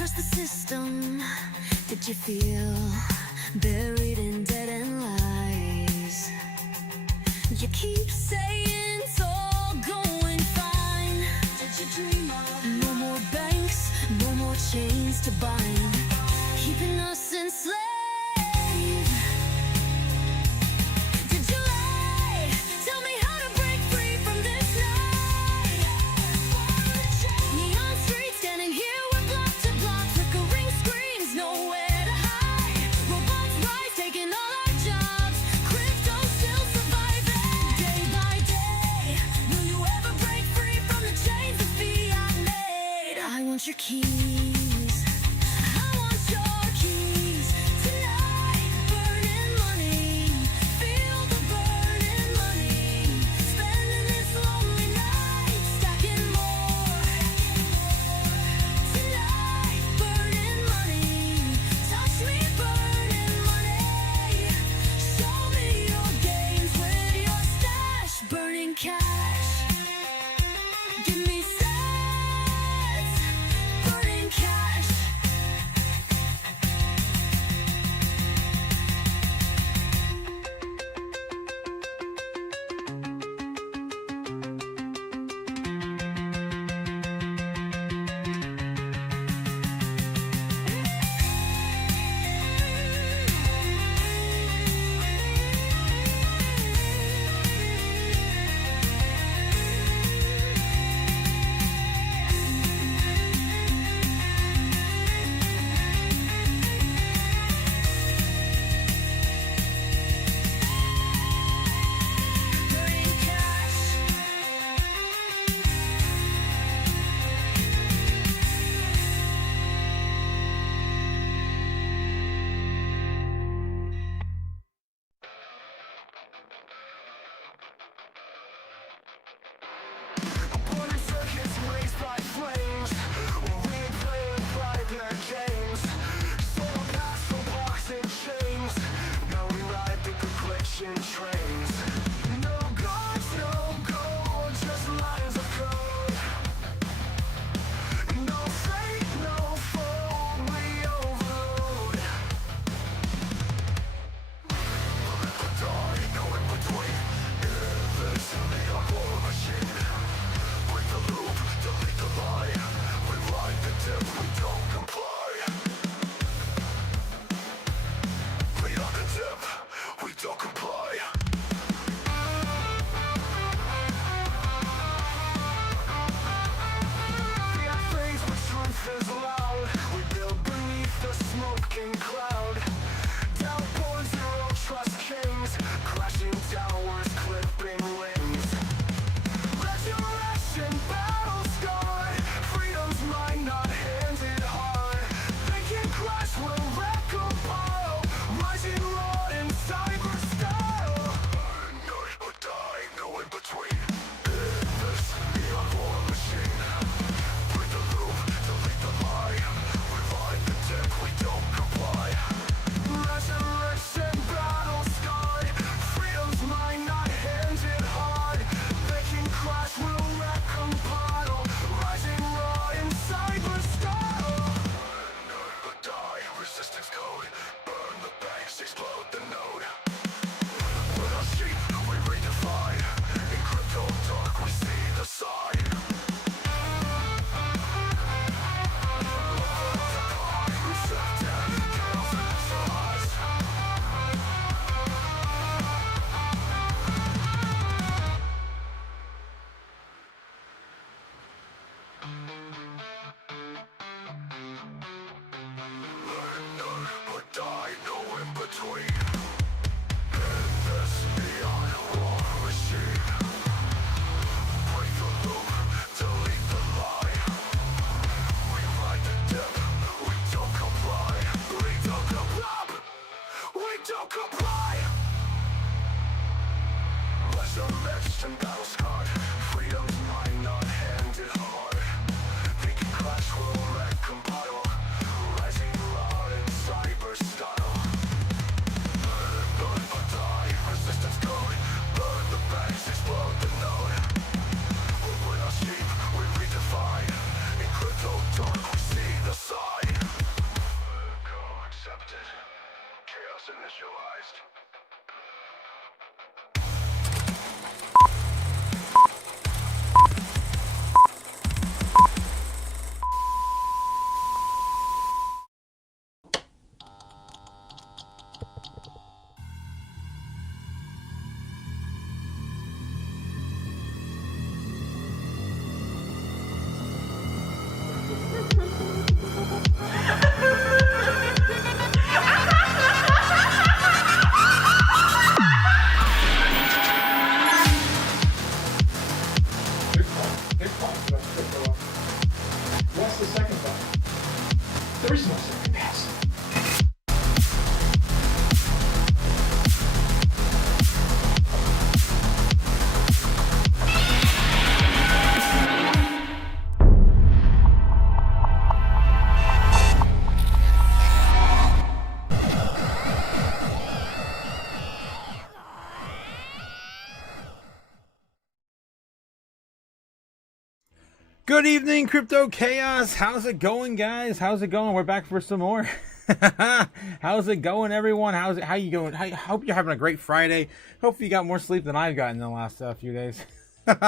trust the system? Did you feel buried in dead-end lies? You keep saying it's all going fine. Did you dream of no more banks, no more chains to bind, keeping us enslaved? Did you lie? Tell me how to break free from this night. Neon streets standing here, we're block to block, flickering screens, nowhere to hide. Robots rise, taking all our jobs, crypto still surviving. Day by day, will you ever break free from the chains the fiat made? I want your keys, I want your keys tonight. Burning money, feel the burning money. Spending this lonely night, stacking more tonight. Burning money, touch me, burning money. Show me your games with your stash, burning cash. Give me sets, burning cash. Burning cash. Burning circuits raised by flames, replaying nightmare games. Soul castle blocks and chains, now we ride the glitching trains. No gods, no gold, just lines of code. No fate, no foe, we overload. Die, no in between. Eventually a war machine. Break the loop, delete the lie. We ride the tip, we don't comply. Beyond the tip, we don't comply. The airplanes where truth is loud. We build beneath the smoking cloud. Downpour zero trust kings, crashing towers, clipping wings. Resurrection battle scarred, freedom's mine, not handed hard. There is no second best. Good evening, Crypto Chaos. How's it going, guys? How's it going? We're back for some more. How's it going, everyone? How you going? I hope you're having a great Friday. Hopefully you got more sleep than I've gotten in the last few days. Let's go.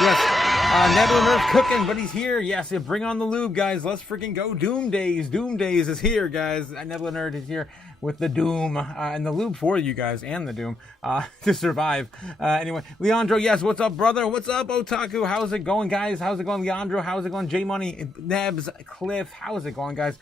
Yes, Nebular's cooking, but he's here. Yes, bring on the lube, guys. Let's freaking go. Doom Days is here, guys. Nebular is here with the doom and the lube for you guys and the doom to survive. Anyway, Leandro, yes, what's up, brother? What's up, Otaku? How's it going, guys? How's it going, Leandro? How's it going, J Money, Nebs, Cliff? How's it going, guys?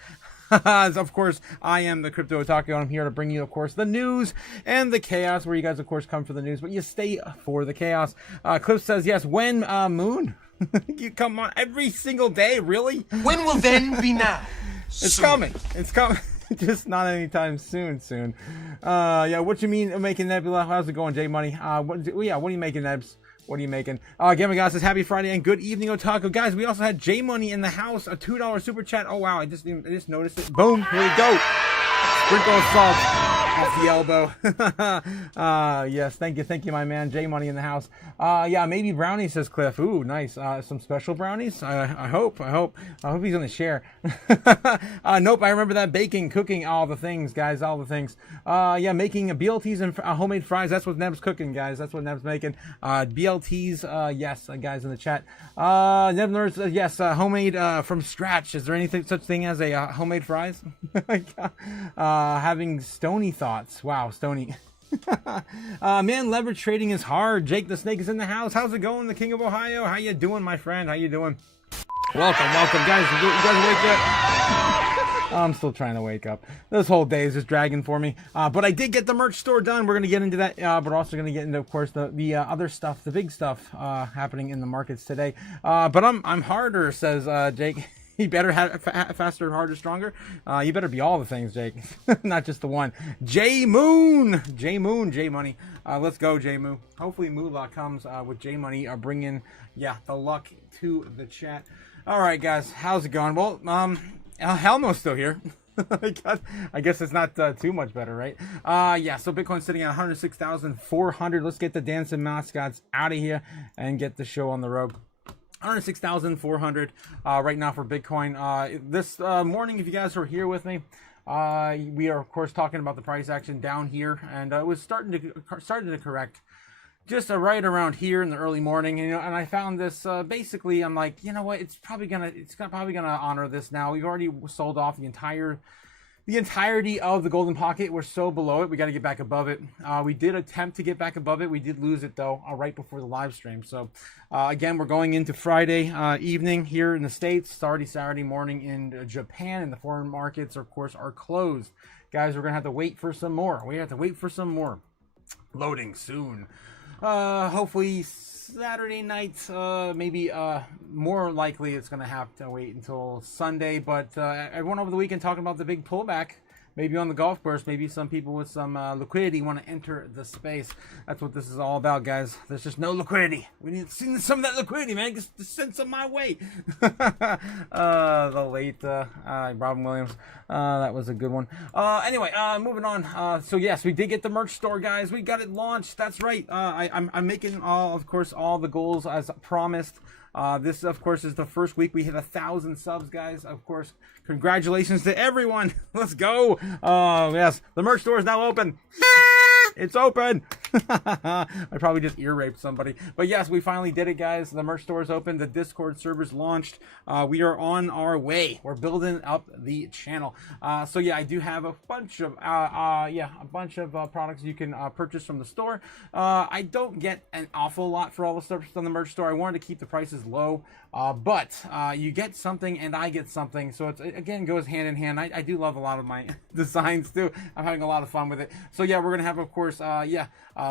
Of course, I am the Crypto Otaku, and I'm here to bring you, of course, the news and the chaos, where you guys, of course, come for the news, but you stay for the chaos. Cliff says, yes, when, Moon? You come on every single day, really? When will then be now? It's coming. Just not anytime soon. Yeah, what you mean making Nebula? How's it going, J Money? What are you making, Nebs? What are you making? Gamma God says happy Friday and good evening, Otaku. Guys, we also had J Money in the house, a $2 super chat. Oh wow, I just noticed it. Boom, here we go. Sprinkle of salt off the elbow. Yes, thank you, my man. J Money in the house. Yeah, maybe brownies, says Cliff. Ooh, nice. Some special brownies. I hope he's gonna share. Nope, I remember that baking, cooking, all the things, guys, all the things. Yeah, making BLTs and homemade fries. That's what Neb's cooking, guys. That's what Neb's making. BLTs, yes, guys in the chat. Nebners, yes, homemade from scratch. Is there anything such thing as a homemade fries? Having stony thoughts. Wow, stony. Man, leverage trading is hard. Jake the Snake is in the house. How's it going, the King of Ohio? How you doing, my friend? How you doing? Welcome, guys. You guys wake up? I'm still trying to wake up. This whole day is just dragging for me. But I did get the merch store done. We're gonna get into that. But also gonna get into, of course, the other stuff, the big stuff happening in the markets today. But I'm harder, says Jake. You better have faster, harder, stronger. You better be all the things, Jake, not just the one. J Moon, J Money. Let's go, J Moo. Hopefully, Moolah comes with J Money, bringing the luck to the chat. All right, guys, how's it going? Well, Helmo's still here. I guess it's not too much better, right? Yeah, so Bitcoin's sitting at 106,400. Let's get the dancing mascots out of here and get the show on the road. 106,400 right now for Bitcoin. This morning, if you guys are here with me, we are, of course, talking about the price action down here, and it was starting to correct just right around here in the early morning. And I found this basically. I'm like, you know what? It's probably gonna honor this now. We've already sold off the entirety of the golden pocket. We're so below it. We got to get back above it. We did attempt to get back above it. We did lose it though, right before the live stream. So again, we're going into Friday evening here in the States. It's already Saturday morning in Japan, and the foreign markets, of course, are closed. Guys, we're gonna have to wait for some more. We have to wait for some more. Loading soon. Hopefully Saturday night, maybe more likely it's going to have to wait until Sunday, but everyone over the weekend talking about the big pullback, maybe on the golf course, maybe some people with some liquidity want to enter the space. That's what this is all about, guys. There's just no liquidity. We need to see some of that liquidity, man. Just send some my way. The late Robin Williams. That was a good one. Anyway, moving on. So yes, we did get the merch store, guys. We got it launched. That's right. I'm making all the goals as promised. This, of course, is the first week we hit 1,000 subs, guys. Of course, congratulations to everyone. Let's go. Yes, the merch store is now open. It's open. I probably just ear raped somebody. But yes, we finally did it, guys. The merch store is open. The Discord server's launched. We are on our way. We're building up the channel. So yeah, I do have a bunch of products you can purchase from the store. I don't get an awful lot for all the stuff on the merch store. I wanted to keep the prices low, but you get something and I get something. So it again goes hand in hand. I do love a lot of my designs too. I'm having a lot of fun with it. So yeah, we're gonna have, of course,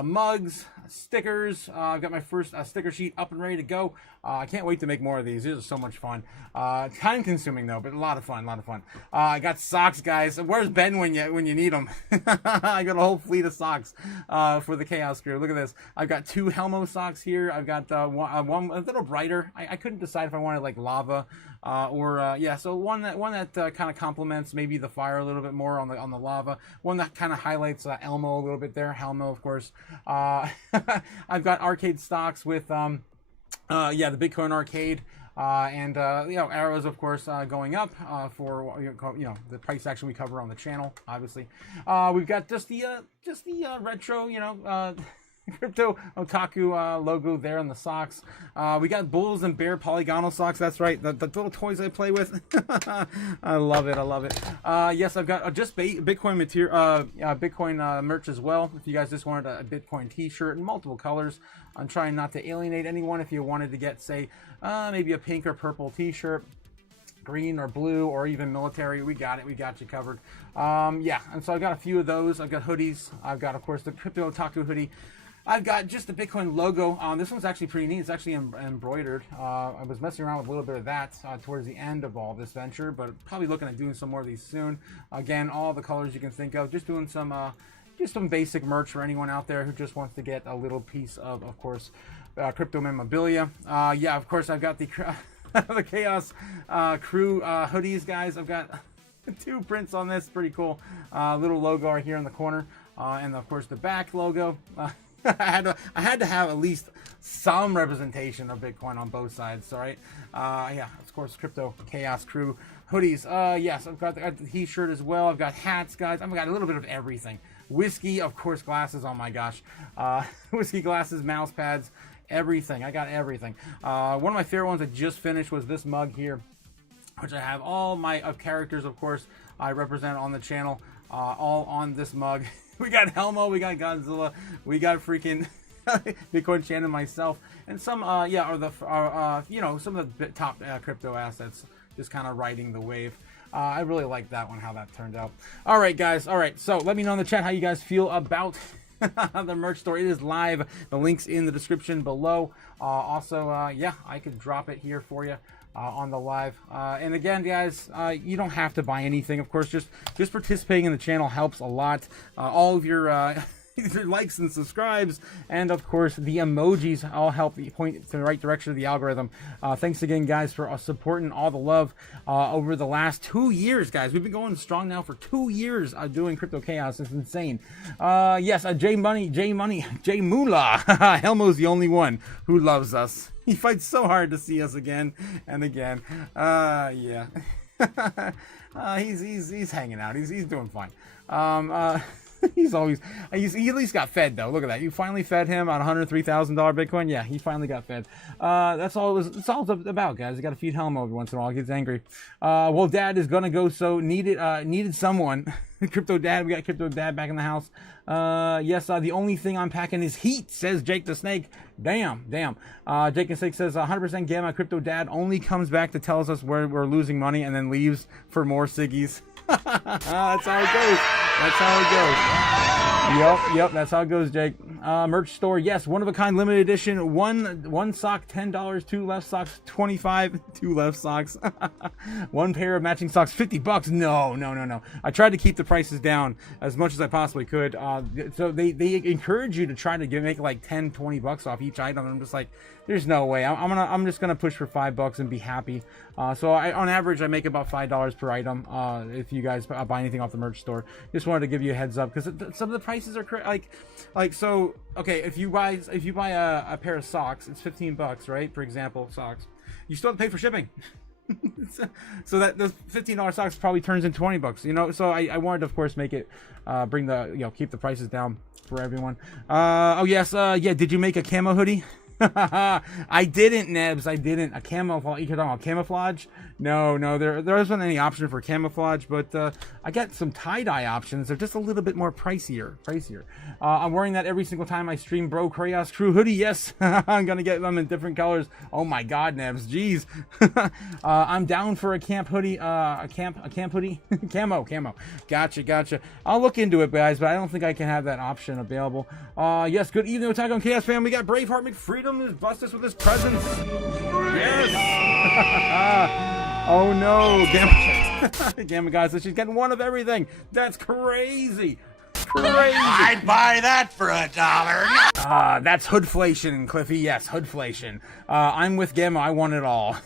mugs, stickers. I've got my first sticker sheet up and ready to go. I can't wait to make more of these. These are so much fun. Time consuming though, but a lot of fun. I got socks, guys. Where's Ben when you need them? I got a whole fleet of socks for the Chaos crew. Look at this. I've got 2 Helmo socks here. I've got one a little brighter. I couldn't decide if I wanted like lava or yeah. So one that kind of complements maybe the fire a little bit more on the lava. One that kind of highlights Elmo a little bit there. Helmo, of course. I've got arcade stocks with yeah, the Bitcoin arcade. And you know, arrows, of course, going up for you know, the price action we cover on the channel. Obviously, we've got just the retro, you know, Crypto Otaku logo there on the socks. We got bulls and bear polygonal socks. That's right, the little toys I play with. I love it. I love it. Yes, I've got just Bitcoin material, Bitcoin merch as well. If you guys just wanted a Bitcoin T-shirt in multiple colors, I'm trying not to alienate anyone. If you wanted to get, say, maybe a pink or purple T-shirt, green or blue, or even military, we got it. We got you covered. Yeah, and so I've got a few of those. I've got hoodies. I've got, of course, the Crypto Otaku hoodie. I've got just the Bitcoin logo. This one's actually pretty neat. It's actually embroidered. I was messing around with a little bit of that towards the end of all this venture, but probably looking at doing some more of these soon. Again, all the colors you can think of. Just doing some basic merch for anyone out there who just wants to get a little piece of course, crypto memorabilia. Yeah, of course, I've got the the Chaos crew hoodies, guys. I've got 2 prints on this. Pretty cool. Little logo right here in the corner, and of course the back logo. I had to have at least some representation of Bitcoin on both sides. All right. Yeah, of course, Crypto Chaos crew hoodies. Yes, I've got the T-shirt as well. I've got hats, guys. I've got a little bit of everything. Whiskey, of course, glasses. Oh my gosh, whiskey glasses, mouse pads, everything. I got everything. One of my favorite ones I just finished was this mug here, which I have all my characters, of course, I represent on the channel, all on this mug. We got Helmo, we got Godzilla, we got freaking Bitcoin Chan and myself, and some yeah, or the you know, some of the top crypto assets, just kind of riding the wave. I really like that one, how that turned out. All right, guys. All right, so let me know in the chat how you guys feel about the merch store. It is live. The link's in the description below. Also, yeah, I could drop it here for you on the live. And again, guys, you don't have to buy anything. Of course, just participating in the channel helps a lot. All of your your likes and subscribes, and of course the emojis all help point to the right direction of the algorithm. Thanks again, guys, for supporting all the love over the last 2 years, guys. We've been going strong now for 2 years doing Crypto Chaos. It's insane. Yes, J Moolah. Helmo's the only one who loves us. He fights so hard to see us again and again. Yeah. He's hanging out. He's doing fine. He at least got fed though. Look at that. You finally fed him on $103,000 Bitcoin. Yeah, he finally got fed. That's all it's all about, guys. You got to feed Helmo every once in a while. He gets angry. Well, Dad is gonna go, so needed someone. Crypto Dad. We got Crypto Dad back in the house. Yes, the only thing I'm packing is heat, says Jake the Snake. Damn. Jake the Snake says 100% Gamma. Crypto Dad only comes back to tell us where we're losing money and then leaves for more ciggies. That's how it goes. That's how it goes. Yep, that's how it goes, Jake. Merch store, yes, one of a kind, limited edition. One sock, $10. 2 left socks, $25. 2 left socks. 1 pair of matching socks, $50. No. I tried to keep the prices down as much as I possibly could. So they encourage you to try to make like $10-20 off each item. I'm just like, there's no way. I'm just gonna push for $5 and be happy. So on average, I make about $5 per item. If you guys buy anything off the merch store, just wanted to give you a heads up, because some of the prices are like so. Okay, if you buy a pair of socks, it's $15, right? For example, socks. You still have to pay for shipping. So that those $15 socks probably turns into $20. You know, so I wanted to, of course, make it keep the prices down for everyone. Oh yes, yeah. Did you make a camo hoodie? I didn't, Nebs. I didn't. A camouflage. You talking about camouflage? No, there wasn't any option for camouflage, but I got some tie-dye options. They're just a little bit more pricier. I'm wearing that every single time I stream Bro Chaos Crew hoodie. Yes, I'm gonna get them in different colors. Oh my God, Nebs. Jeez. I'm down for a camp hoodie. A camp hoodie. Camo. Gotcha. I'll look into it, guys, but I don't think I can have that option available. Yes. Good evening, Otaku and Chaos fam. We got Braveheart McFreedom who's blessed us with his presence. Yes. Oh no, Gamma guys, she's getting one of everything. That's crazy. I'd buy that for $1. That's hoodflation, Cliffy. Yes, hoodflation. I'm with Gamma. I want it all.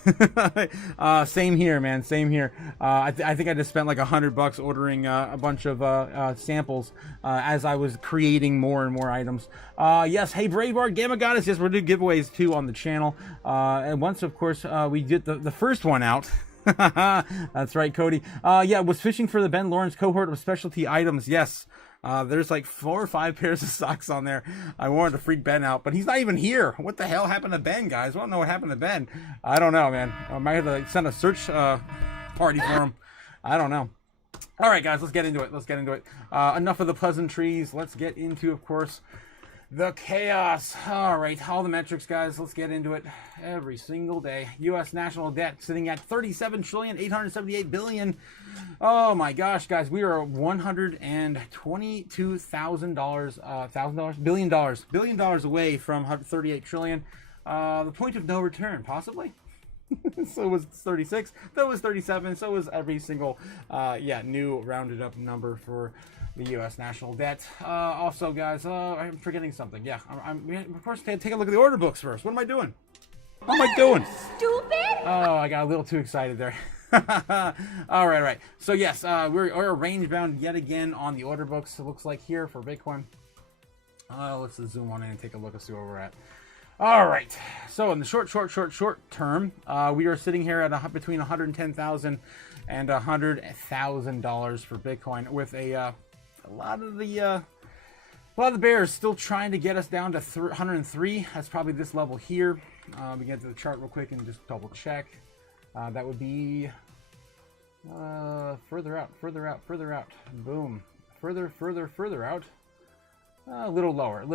Same here, man. Same here. I think I just spent like $100 ordering a bunch of samples as I was creating more and more items. Yes, hey, Braveheart, Gamma Goddess. Yes, we're doing giveaways too on the channel. And once, of course, we get the first one out. That's right, Cody. Yeah, was fishing for the Ben Lawrence cohort of specialty items. Yes. There's like 4 or 5 pairs of socks on there. I wanted to freak Ben out, but he's not even here. What the hell happened to Ben, guys? I don't know what happened to Ben. I don't know, man. I might have to send a search party for him. I don't know. All right, guys, let's get into it. Enough of the pleasantries. Let's get into, of course, the chaos. All right, all the metrics, guys. Let's get into it every single day. U.S. national debt sitting at $37,878,000,000,000. Oh my gosh, guys, we are $122,000 billion dollars away from 38 trillion. The point of no return, possibly. So was 36. That was 37. So was every single, new rounded up number for the U.S. national debt. Also, guys, I'm forgetting something. Yeah, of course, take a look at the order books first. What am I doing? Stupid? Oh, I got a little too excited there. All right. So yes, we're range bound yet again on the order books. It looks like here for Bitcoin. Let's zoom on in and take a look and see where we're at. All right. So in the short term, we are sitting here at between $110,000 and $100,000 for Bitcoin, with a lot of the bears still trying to get us down to 103. That's probably this level here. We get to the chart real quick and just double check. That would be further out. Boom. Further out. A little lower.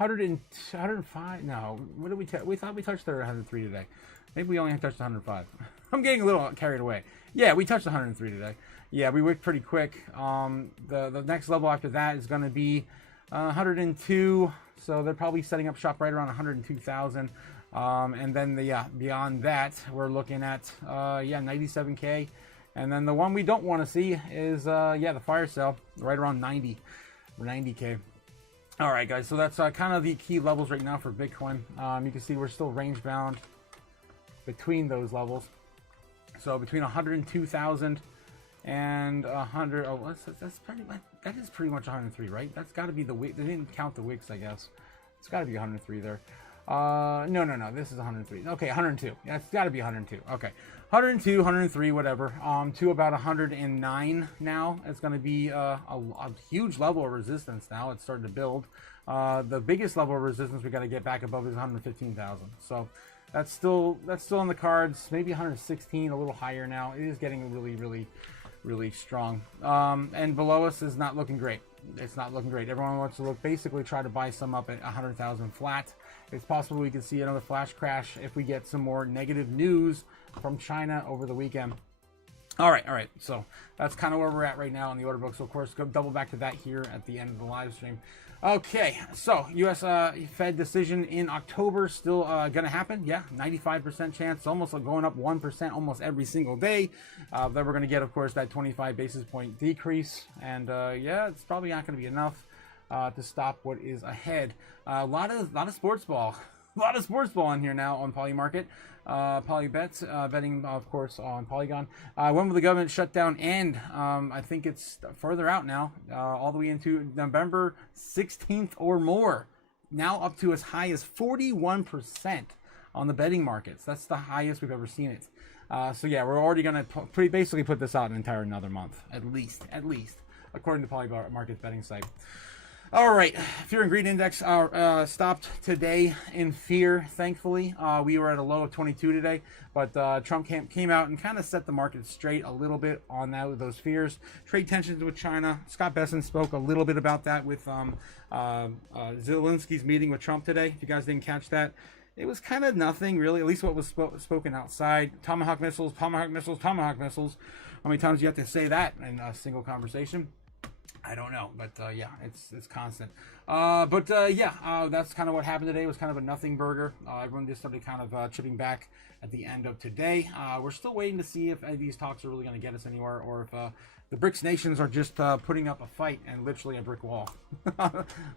105. No, what did we we thought we touched the 103 today. Maybe we only touched 105. I'm getting a little carried away. Yeah, we touched 103 today. Yeah, we went pretty quick. The next level after that is going to be 102. So they're probably setting up shop right around 102,000. And then beyond that, we're looking at 97K. And then the one we don't want to see is the fire sale right around 90K. All right, guys. So that's kind of the key levels right now for Bitcoin. You can see we're still range bound between those levels. So between 102,000 and 100. Oh, that is pretty much 103, right? That's got to be the wick. They didn't count the wicks, I guess. It's got to be 103 there. No. This is 103. Okay, 102. Yeah, it's got to be 102. Okay, 102, 103, whatever. To about 109 now. It's going to be a huge level of resistance now. It's starting to build. The biggest level of resistance we got to get back above is 115,000. So that's still on the cards. Maybe 116, a little higher now. It is getting really strong. And below us is not looking great. It's not looking great. Everyone wants to basically try to buy some up at 100,000 flat. It's possible we could see another flash crash if we get some more negative news from China over the weekend. All right. So that's kind of where we're at right now in the order book. So of course, go double back to that here at the end of the live stream. Okay, so U.S. Fed decision in October still going to happen. Yeah, 95% chance, almost like going up 1% almost every single day. Then we're going to get, of course, that 25 basis point decrease. And it's probably not going to be enough to stop what is ahead. A lot of sports ball. A lot of sports ball in here now on Polymarket. Polybets, betting, of course, on Polygon. When will the government shutdown end? I think it's further out now, all the way into November 16th or more. Now up to as high as 41% on the betting markets. That's the highest we've ever seen it. So yeah, we're already going to basically put this out an entire another month, at least, according to Polymarket's betting site. All right, fear and greed index stopped today in fear. Thankfully, we were at a low of 22 today, but Trump came out and kind of set the market straight a little bit on those fears. Trade tensions with China. Scott Besson spoke a little bit about that with Zelensky's meeting with Trump today. If you guys didn't catch that, it was kind of nothing really. At least what was spoken outside. Tomahawk missiles, tomahawk missiles, tomahawk missiles. How many times do you have to say that in a single conversation? I don't know, but yeah, it's constant. That's kind of what happened today. It was kind of a nothing burger. Everyone just started kind of chipping back at the end of today. We're still waiting to see if any of these talks are really going to get us anywhere, or if the BRICS nations are just putting up a fight and literally a brick wall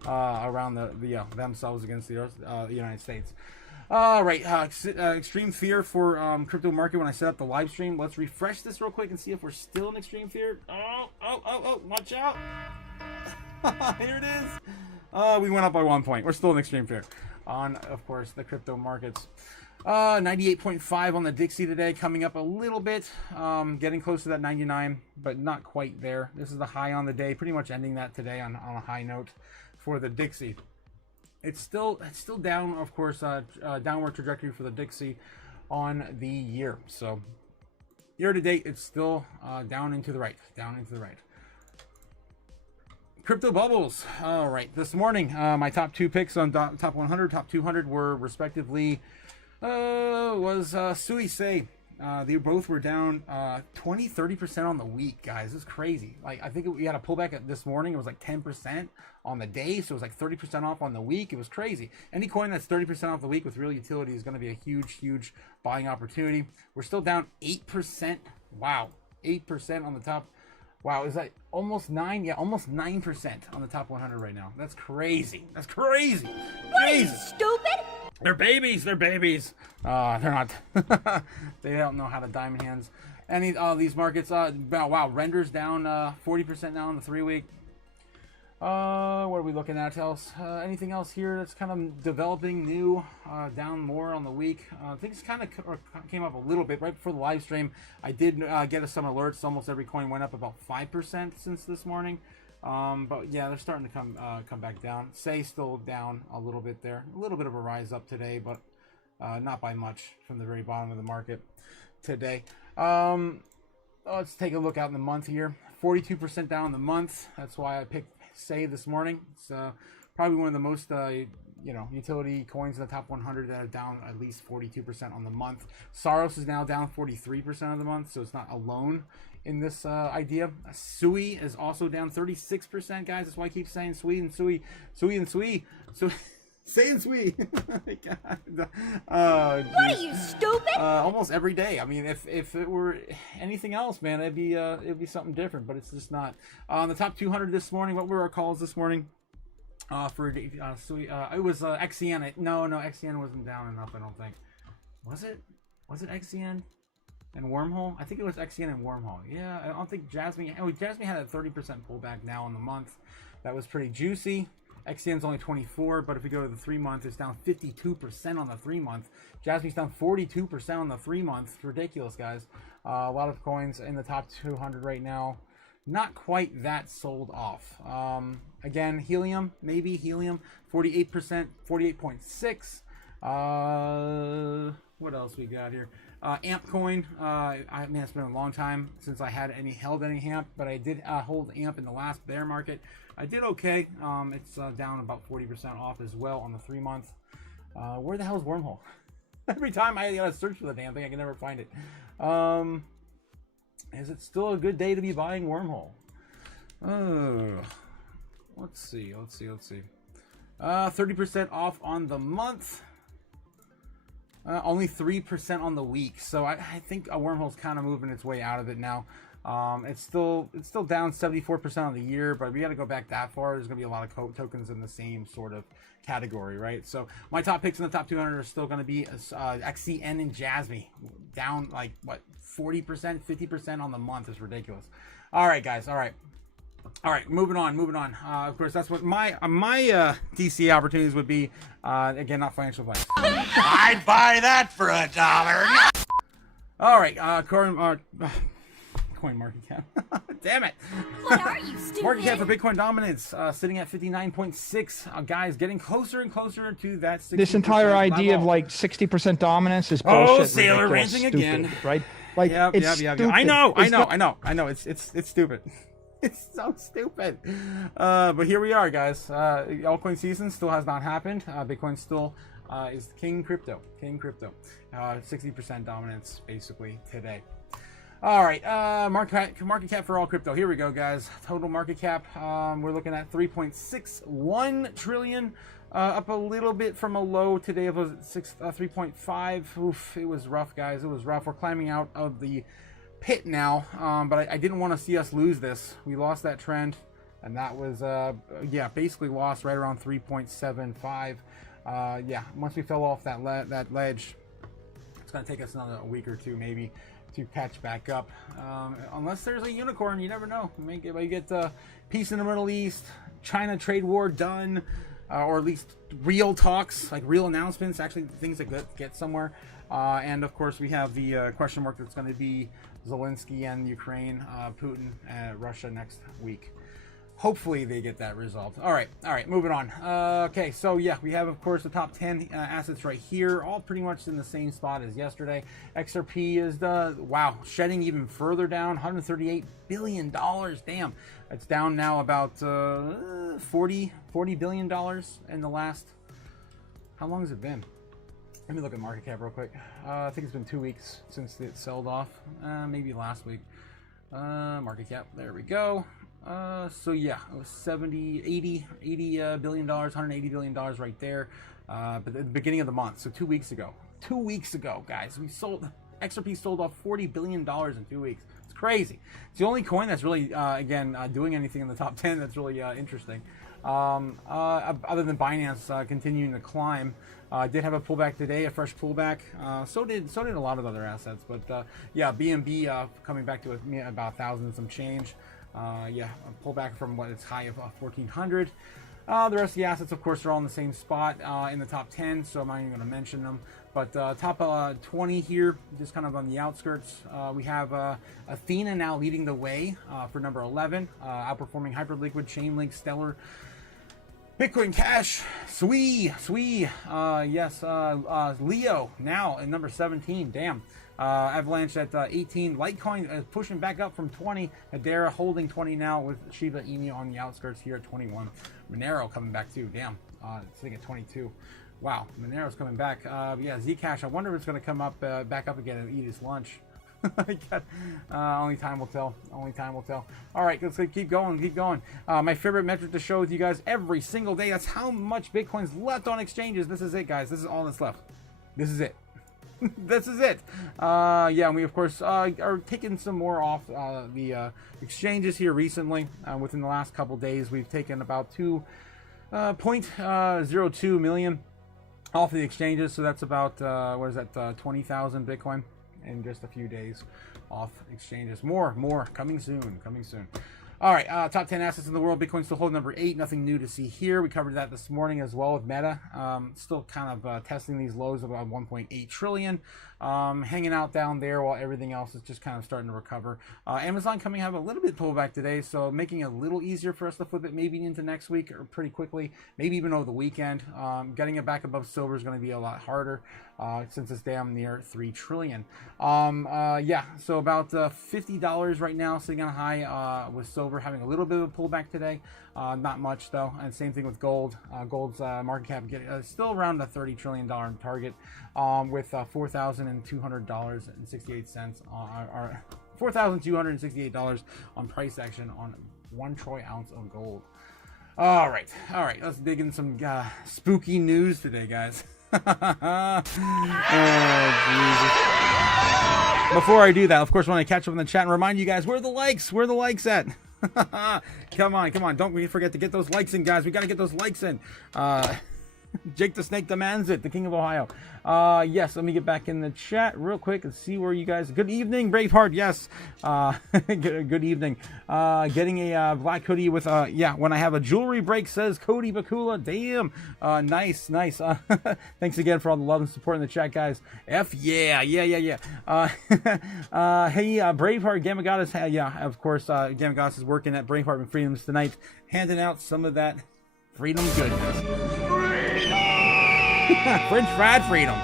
around themselves against the United States. All right, extreme fear for crypto market when I set up the live stream. Let's refresh this real quick and see if we're still in extreme fear. Oh, watch out. Here it is. We went up by 1 point. We're still in extreme fear on, of course, the crypto markets. 98.5 on the Dixie today, coming up a little bit, getting close to that 99, but not quite there. This is the high on the day, pretty much ending that today on a high note for the Dixie. It's still down, of course, downward trajectory for the Dixie on the year. So year to date, it's still down into the right, Crypto bubbles. All right, this morning, my top two picks on top 100, top 200 were respectively Sui Say. They both were down 20-30% on the week, guys. This is crazy. Like, I think we had a pullback this morning. It was like 10% on the day, so it was like 30% off on the week. It was crazy. Any coin that's 30% off the week with real utility is going to be a huge buying opportunity. We're still down 8%. Wow, 8% on the top. Wow, is that almost 9? Yeah, almost 9% on the top 100 right now. That's crazy. That's crazy. What are you, stupid? They're babies. They're not. They don't know how to diamond hands. Any these markets. Wow, renders down 40% now on the 3-week. What are we looking at else? Anything else here that's kind of developing new? Down more on the week. Things kind of came up a little bit right before the live stream. I did get us some alerts. Almost every coin went up about 5% since this morning. But yeah, they're starting to come back down. Say still down a little bit there. A little bit of a rise up today, but not by much from the very bottom of the market today. Let's take a look out in the month here. 42% down in the month. That's why I picked Say this morning. It's probably one of the most utility coins in the top 100 that are down at least 42% on the month. Saros is now down 43% of the month, so it's not alone in this idea. Sui is also down 36%, guys. That's why I keep saying Sui and Sui. Saying Sui. God. What are you, stupid? Almost every day. I mean, if it were anything else, man, it'd be something different, but it's just not. On the top 200 this morning, what were our calls this morning? For Sui, it was XCN. No, XCN wasn't down enough, I don't think. Was it XCN? And Wormhole? I think it was XCN and Wormhole. Yeah, I don't think Jasmine... Oh, Jasmine had a 30% pullback now in the month. That was pretty juicy. XCN's only 24, but if we go to the 3-month, it's down 52% on the 3-month. Jasmine's down 42% on the 3-month. It's ridiculous, guys. A lot of coins in the top 200 right now. Not quite that sold off. Again, Helium, maybe Helium, 48%, 48.6. What else we got here? AMP coin. I mean, it's been a long time since I had held any AMP, but I did hold AMP in the last bear market. I did okay. It's down about 40% off as well on the 3-month. Where the hell is Wormhole? Every time I gotta search for the damn thing, I can never find it. Is it still a good day to be buying Wormhole? Let's see. 30% off on the month. Only 3% on the week. So I think a Wormhole's kind of moving its way out of it now. It's still down 74% on the year, but we got to go back that far. There's going to be a lot of tokens in the same sort of category, right? So my top picks in the top 200 are still going to be XCN and Jasmine, down like what 40%, 50% on the month. Is ridiculous. All right, guys. All right, moving on. Of course, that's what my DC opportunities would be. Again, not financial advice. I'd buy that for $1. All right, Bitcoin market cap. Damn it. What are you, stupid? Market cap for Bitcoin dominance sitting at 59.6. Guys, getting closer and closer to that 60%. This entire idea level. of like 60% dominance is bullshit. Oh, Sailor ridiculous, ranting stupid, again. right? Like, it's stupid. I know. It's It's stupid. It's so stupid. But here we are, guys. Altcoin season still has not happened. Bitcoin still is king crypto. 60% dominance basically today. All right, market cap for all crypto. Here we go, guys. Total market cap. We're looking at 3.61 trillion. Up a little bit from a low today of 3.5. Oof, it was rough, guys. It was rough. We're climbing out of the pit now, but I didn't want to see us lose this. We lost that trend, and that was basically lost right around 3.75. Once we fell off that ledge, it's gonna take us another week or two maybe to catch back up, unless there's a unicorn. You never know. We get peace in the Middle East, China trade war done, or at least real talks, like real announcements, actually things that get somewhere. And of course we have the question mark that's going to be Zelensky and Ukraine, Putin, Russia next week. Hopefully they get that resolved. All right, moving on. Okay, so yeah, we have of course the top 10 assets right here, all pretty much in the same spot as yesterday. XRP is shedding even further down, $138 billion. Damn, it's down now about $40 billion in the last. How long has it been? Let me look at market cap real quick. I think it's been 2 weeks since it sold off. Maybe last week. Market cap. There we go. So yeah, it was 80 billion dollars, $180 billion right there. But at the beginning of the month, so 2 weeks ago. 2 weeks ago, guys, XRP sold off $40 billion in 2 weeks. It's crazy. It's the only coin that's really doing anything in the top 10 that's really interesting. Other than Binance continuing to climb. Did have a pullback today, a fresh pullback. So did a lot of other assets. But BNB coming back to about 1,000 and some change. A pullback from what its high of 1,400. The rest of the assets, of course, are all in the same spot in the top 10, so I'm not even going to mention them. But top 20 here, just kind of on the outskirts, we have Athena now leading the way for number 11, outperforming Hyperliquid, Chainlink, Stellar, Bitcoin Cash, Sui, Leo now at number 17. Damn. Avalanche at 18. Litecoin pushing back up from 20. Hedera holding 20 now with Shiba Inu on the outskirts here at 21. Monero coming back too. Damn. Sitting at 22. Wow. Monero's coming back. Zcash. I wonder if it's going to come up back up again and eat his lunch. Only time will tell. All right, let's keep going. My favorite metric to show with you guys every single day. That's how much Bitcoin's left on exchanges. This is it, guys. This is all that's left. This is it. And we of course are taking some more off the exchanges here recently. Within the last couple days, we've taken about 2.02 million off the exchanges. So that's about 20,000 Bitcoin in just a few days off exchanges. More coming soon. All right, top 10 assets in the world. Bitcoin still holding number 8. Nothing new to see here. We covered that this morning as well with Meta. Still kind of testing these lows of about 1.8 trillion. Hanging out down there while everything else is just kind of starting to recover. Amazon coming have a little bit pullback today, so making it a little easier for us to flip it maybe into next week or pretty quickly, maybe even over the weekend. Getting it back above silver is going to be a lot harder since it's damn near 3 trillion. So about $50 right now, sitting on a high with silver having a little bit of a pullback today. Not much though, and same thing with gold. Gold's market cap still around the $30 trillion target, with $4,200.68 or $4,268 on price action on 1 troy ounce of gold. All right, let's dig in some spooky news today, guys. Oh, Jesus. Before I do that, of course, when I catch up in the chat and remind you guys, where are the likes at? Come on, don't forget to get those likes in, guys. We got to get those likes in. Jake the Snake demands it. The King of Ohio. Yes, let me get back in the chat real quick and see where you guys. Good evening, Braveheart. Yes. Good evening. Getting a black hoodie with yeah. When I have a jewelry break, says Cody Bakula. Damn. Nice. Thanks again for all the love and support in the chat, guys. Yeah. Hey, Braveheart Gamma Goddess. Yeah, of course. Gamma Goddess is working at Braveheart and Freedoms tonight, handing out some of that freedom goodness. French fried freedom.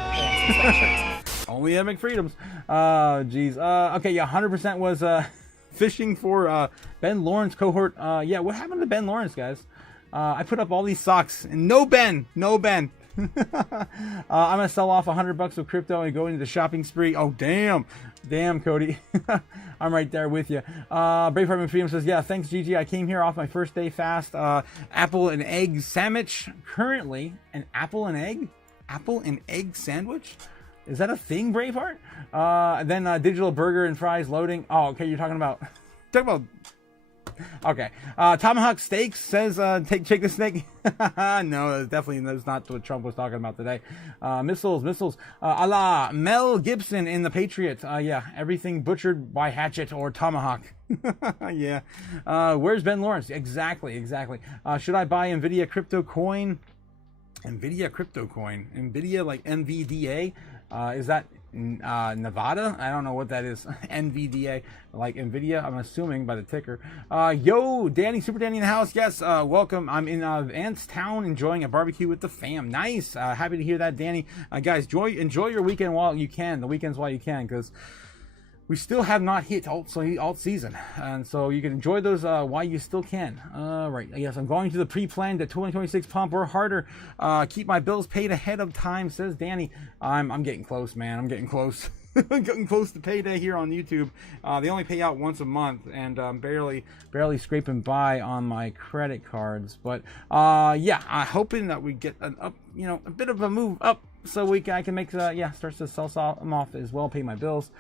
Only at McFreedoms. Geez. Okay, yeah, 100% was fishing for Ben Lawrence cohort. Yeah, what happened to Ben Lawrence, guys? I put up all these socks and no Ben. I'm gonna sell off $100 of crypto and go into the shopping spree. Oh, damn, Cody. I'm right there with you. Braveheart and Freedom says, yeah, thanks, GG. I came here off my first day fast. Apple and egg sandwich. Currently, an apple and egg sandwich. Is that a thing, Braveheart? Then digital burger and fries loading. Oh, okay. You're talking about. Okay. Tomahawk Steaks says, take the snake. No, that's not what Trump was talking about today. Missiles. A la Mel Gibson in The Patriot. Yeah, everything butchered by hatchet or tomahawk. Yeah. Where's Ben Lawrence? Exactly. Should I buy NVIDIA crypto coin? NVIDIA like NVDA? Is that Nevada? I don't know what that is. NVDA, like NVIDIA, I'm assuming by the ticker. Yo, Danny, Super Danny in the house. Yes, welcome. I'm in Ants Town enjoying a barbecue with the fam. Nice. Happy to hear that, Danny. Guys, enjoy your weekend while you can. The weekends while you can, because we still have not hit alt season, and so you can enjoy those while you still can. Right, yes, I'm going to the pre-planned 2026 pump or harder. Keep my bills paid ahead of time, says Danny. I'm getting close, man. I'm getting close. I'm getting close to payday here on YouTube. They only pay out once a month, and I'm barely scraping by on my credit cards. But yeah, I'm hoping that we get an up, a bit of a move up, so I can make starts to sell some off as well, pay my bills.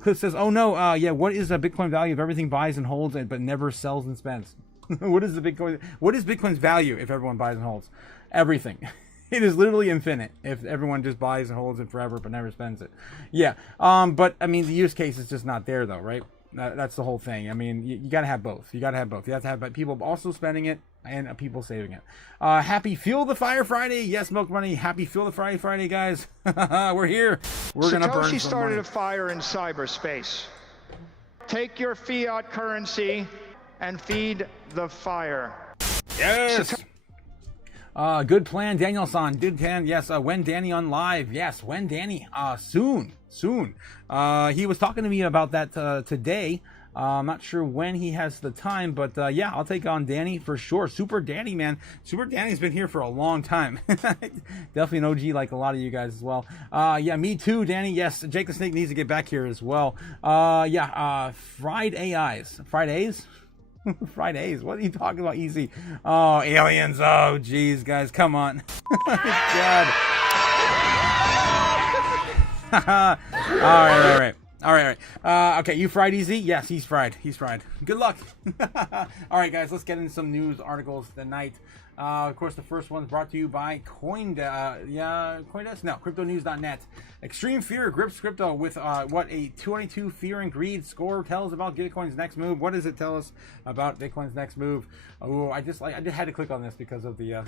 Cliff says, oh no, yeah, what is the Bitcoin value if everything buys and holds but never sells and spends? What is Bitcoin's value if everyone buys and holds? Everything. It is literally infinite if everyone just buys and holds it forever but never spends it. Yeah. But I mean, the use case is just not there though, right? That's the whole thing. I mean, you gotta have both. You have to have people also spending it and people saving it. Happy Fuel the Fire Friday. Yes, Milk Money. Happy Fuel the Fire Friday, guys. We're here. We're gonna burn some started money. a fire in cyberspace. Take your fiat currency and feed the fire. Yes. Good plan, Daniel-san. Good plan. Yes. When Danny on live? Yes. When Danny? Soon. He was talking to me about that today. I'm not sure when he has the time, but yeah, I'll take on Danny for sure. Super Danny, man. Super Danny's been here for a long time. Definitely an OG like a lot of you guys as well. Yeah, me too, Danny. Yes, Jake the Snake needs to get back here as well. Yeah, fried AIs. Fridays? Fridays. What are you talking about, Easy? Oh, aliens. Oh, geez, guys, come on. God. All right. Okay, you fried, Easy? Yes, he's fried. Good luck. All right, guys, let's get into some news articles tonight. Of course, the first one's brought to you by Coindesk? No, cryptonews.net. Extreme fear grips crypto with what a 22 fear and greed score tells about Bitcoin's next move. What does it tell us about Bitcoin's next move? Oh, I had to click on this because of the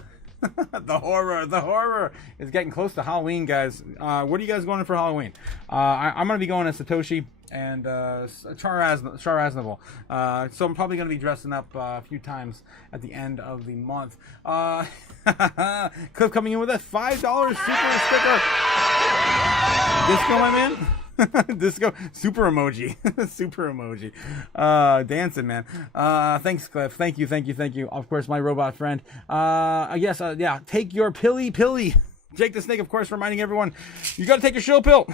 the horror is getting close to Halloween, guys. What are you guys going for Halloween? I'm gonna be going as Satoshi and Char Aznable. So I'm probably gonna be dressing up a few times at the end of the month. Cliff coming in with a $5 super sticker. Disco, my man. Disco super emoji. Dancing, man. Thanks, Cliff. Thank you. Of course, my robot friend. Yes, yeah, take your pilly. Jake the Snake, of course, reminding everyone, you gotta take your shill pill.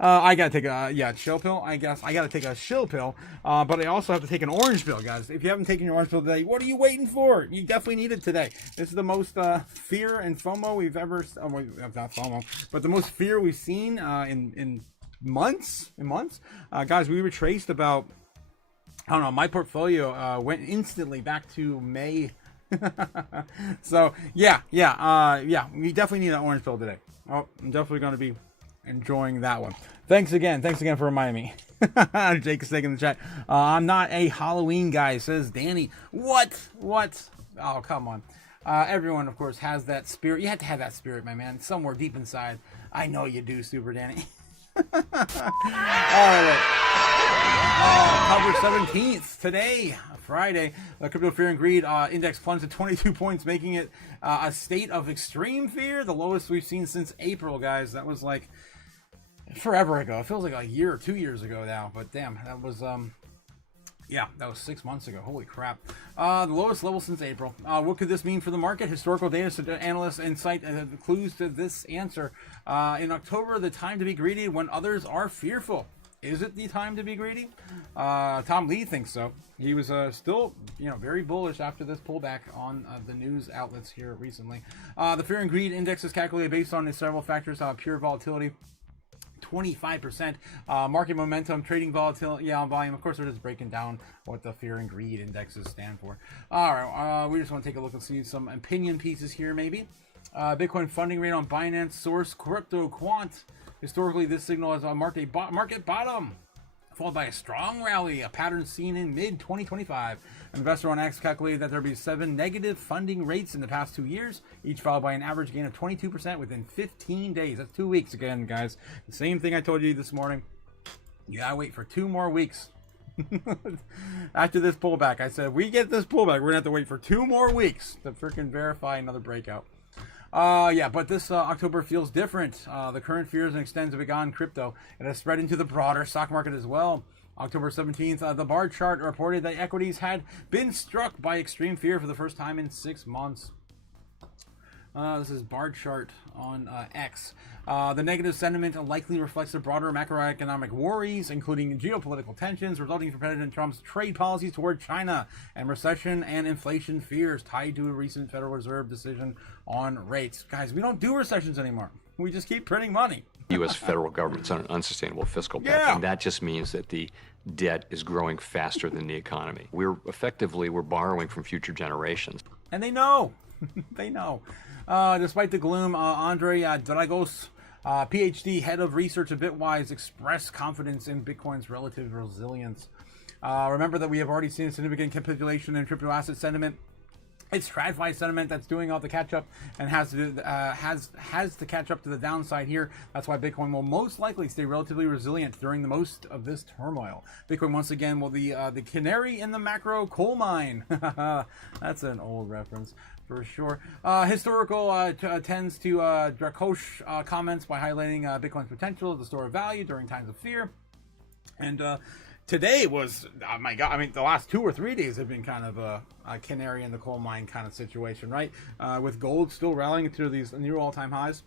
I gotta take a chill pill. I guess I gotta take a shill pill, but I also have to take an orange pill, guys. If you haven't taken your orange pill today, what are you waiting for? You definitely need it today. This is the most fear and FOMO we've ever. Not FOMO, but the most fear we've seen in months. Guys, we retraced about. I don't know. My portfolio went instantly back to May. So yeah, we definitely need that orange pill today. Oh, I'm definitely going to be enjoying that one. Thanks again for reminding me. Jake is taking the chat. I'm not a Halloween guy, says Danny. What? Oh, come on. Everyone, of course, has that spirit. You have to have that spirit, my man, somewhere deep inside. I know you do, Super Danny. All right. October 17th, today, Friday, the Crypto Fear and Greed index plunged to 22 points, making it a state of extreme fear, the lowest we've seen since April, guys. That was like forever ago. It feels like a year or 2 years ago now, but damn, that was yeah, that was 6 months ago. Holy crap. The lowest level since April. What could this mean for the market? Historical data analysts incite clues to this answer. In October, the time to be greedy when others are fearful. Is it the time to be greedy? Tom Lee thinks so. He was still, very bullish after this pullback on the news outlets here recently. The Fear and Greed Index is calculated based on several factors: pure volatility, 25%, market momentum, trading volatility, volume. Of course, we're just breaking down what the Fear and Greed indexes stand for. All right, we just want to take a look and see some opinion pieces here, maybe. Bitcoin funding rate on Binance, source Crypto Quant. Historically, this signal has marked a market bottom, followed by a strong rally, a pattern seen in mid-2025. An investor on X calculated that there would be 7 negative funding rates in the past 2 years, each followed by an average gain of 22% within 15 days. That's 2 weeks again, guys. The same thing I told you this morning. You gotta wait for 2 more weeks. After this pullback, I said, we get this pullback, we're gonna have to wait for 2 more weeks to freaking verify another breakout. But this October feels different. The current fears and extends beyond crypto. It has spread into the broader stock market as well. October 17th, the bar chart reported that equities had been struck by extreme fear for the first time in 6 months. This is bar chart on X. The negative sentiment likely reflects the broader macroeconomic worries, including geopolitical tensions resulting from President Trump's trade policies toward China and recession and inflation fears tied to a recent Federal Reserve decision on rates. Guys, we don't do recessions anymore. We just keep printing money. The U.S. federal government's on an unsustainable fiscal path, Yeah. and that just means that the debt is growing faster than the economy. We're borrowing from future generations. And they know. They know. Despite the gloom, Andre Dragos, PhD, head of research at Bitwise, expressed confidence in Bitcoin's relative resilience. Remember that we have already seen a significant capitulation in crypto asset sentiment. It's TradFi sentiment that's doing all the catch up and has to catch up to the downside here. That's why Bitcoin will most likely stay relatively resilient during the most of this turmoil. Bitcoin once again will be the canary in the macro coal mine. That's an old reference for sure. Historical tends to Dracosh comments by highlighting Bitcoin's potential as a store of value during times of fear. And today was, oh my God, I mean, the last 2 or 3 days have been kind of a canary in the coal mine kind of situation, right? With gold still rallying to these new all-time highs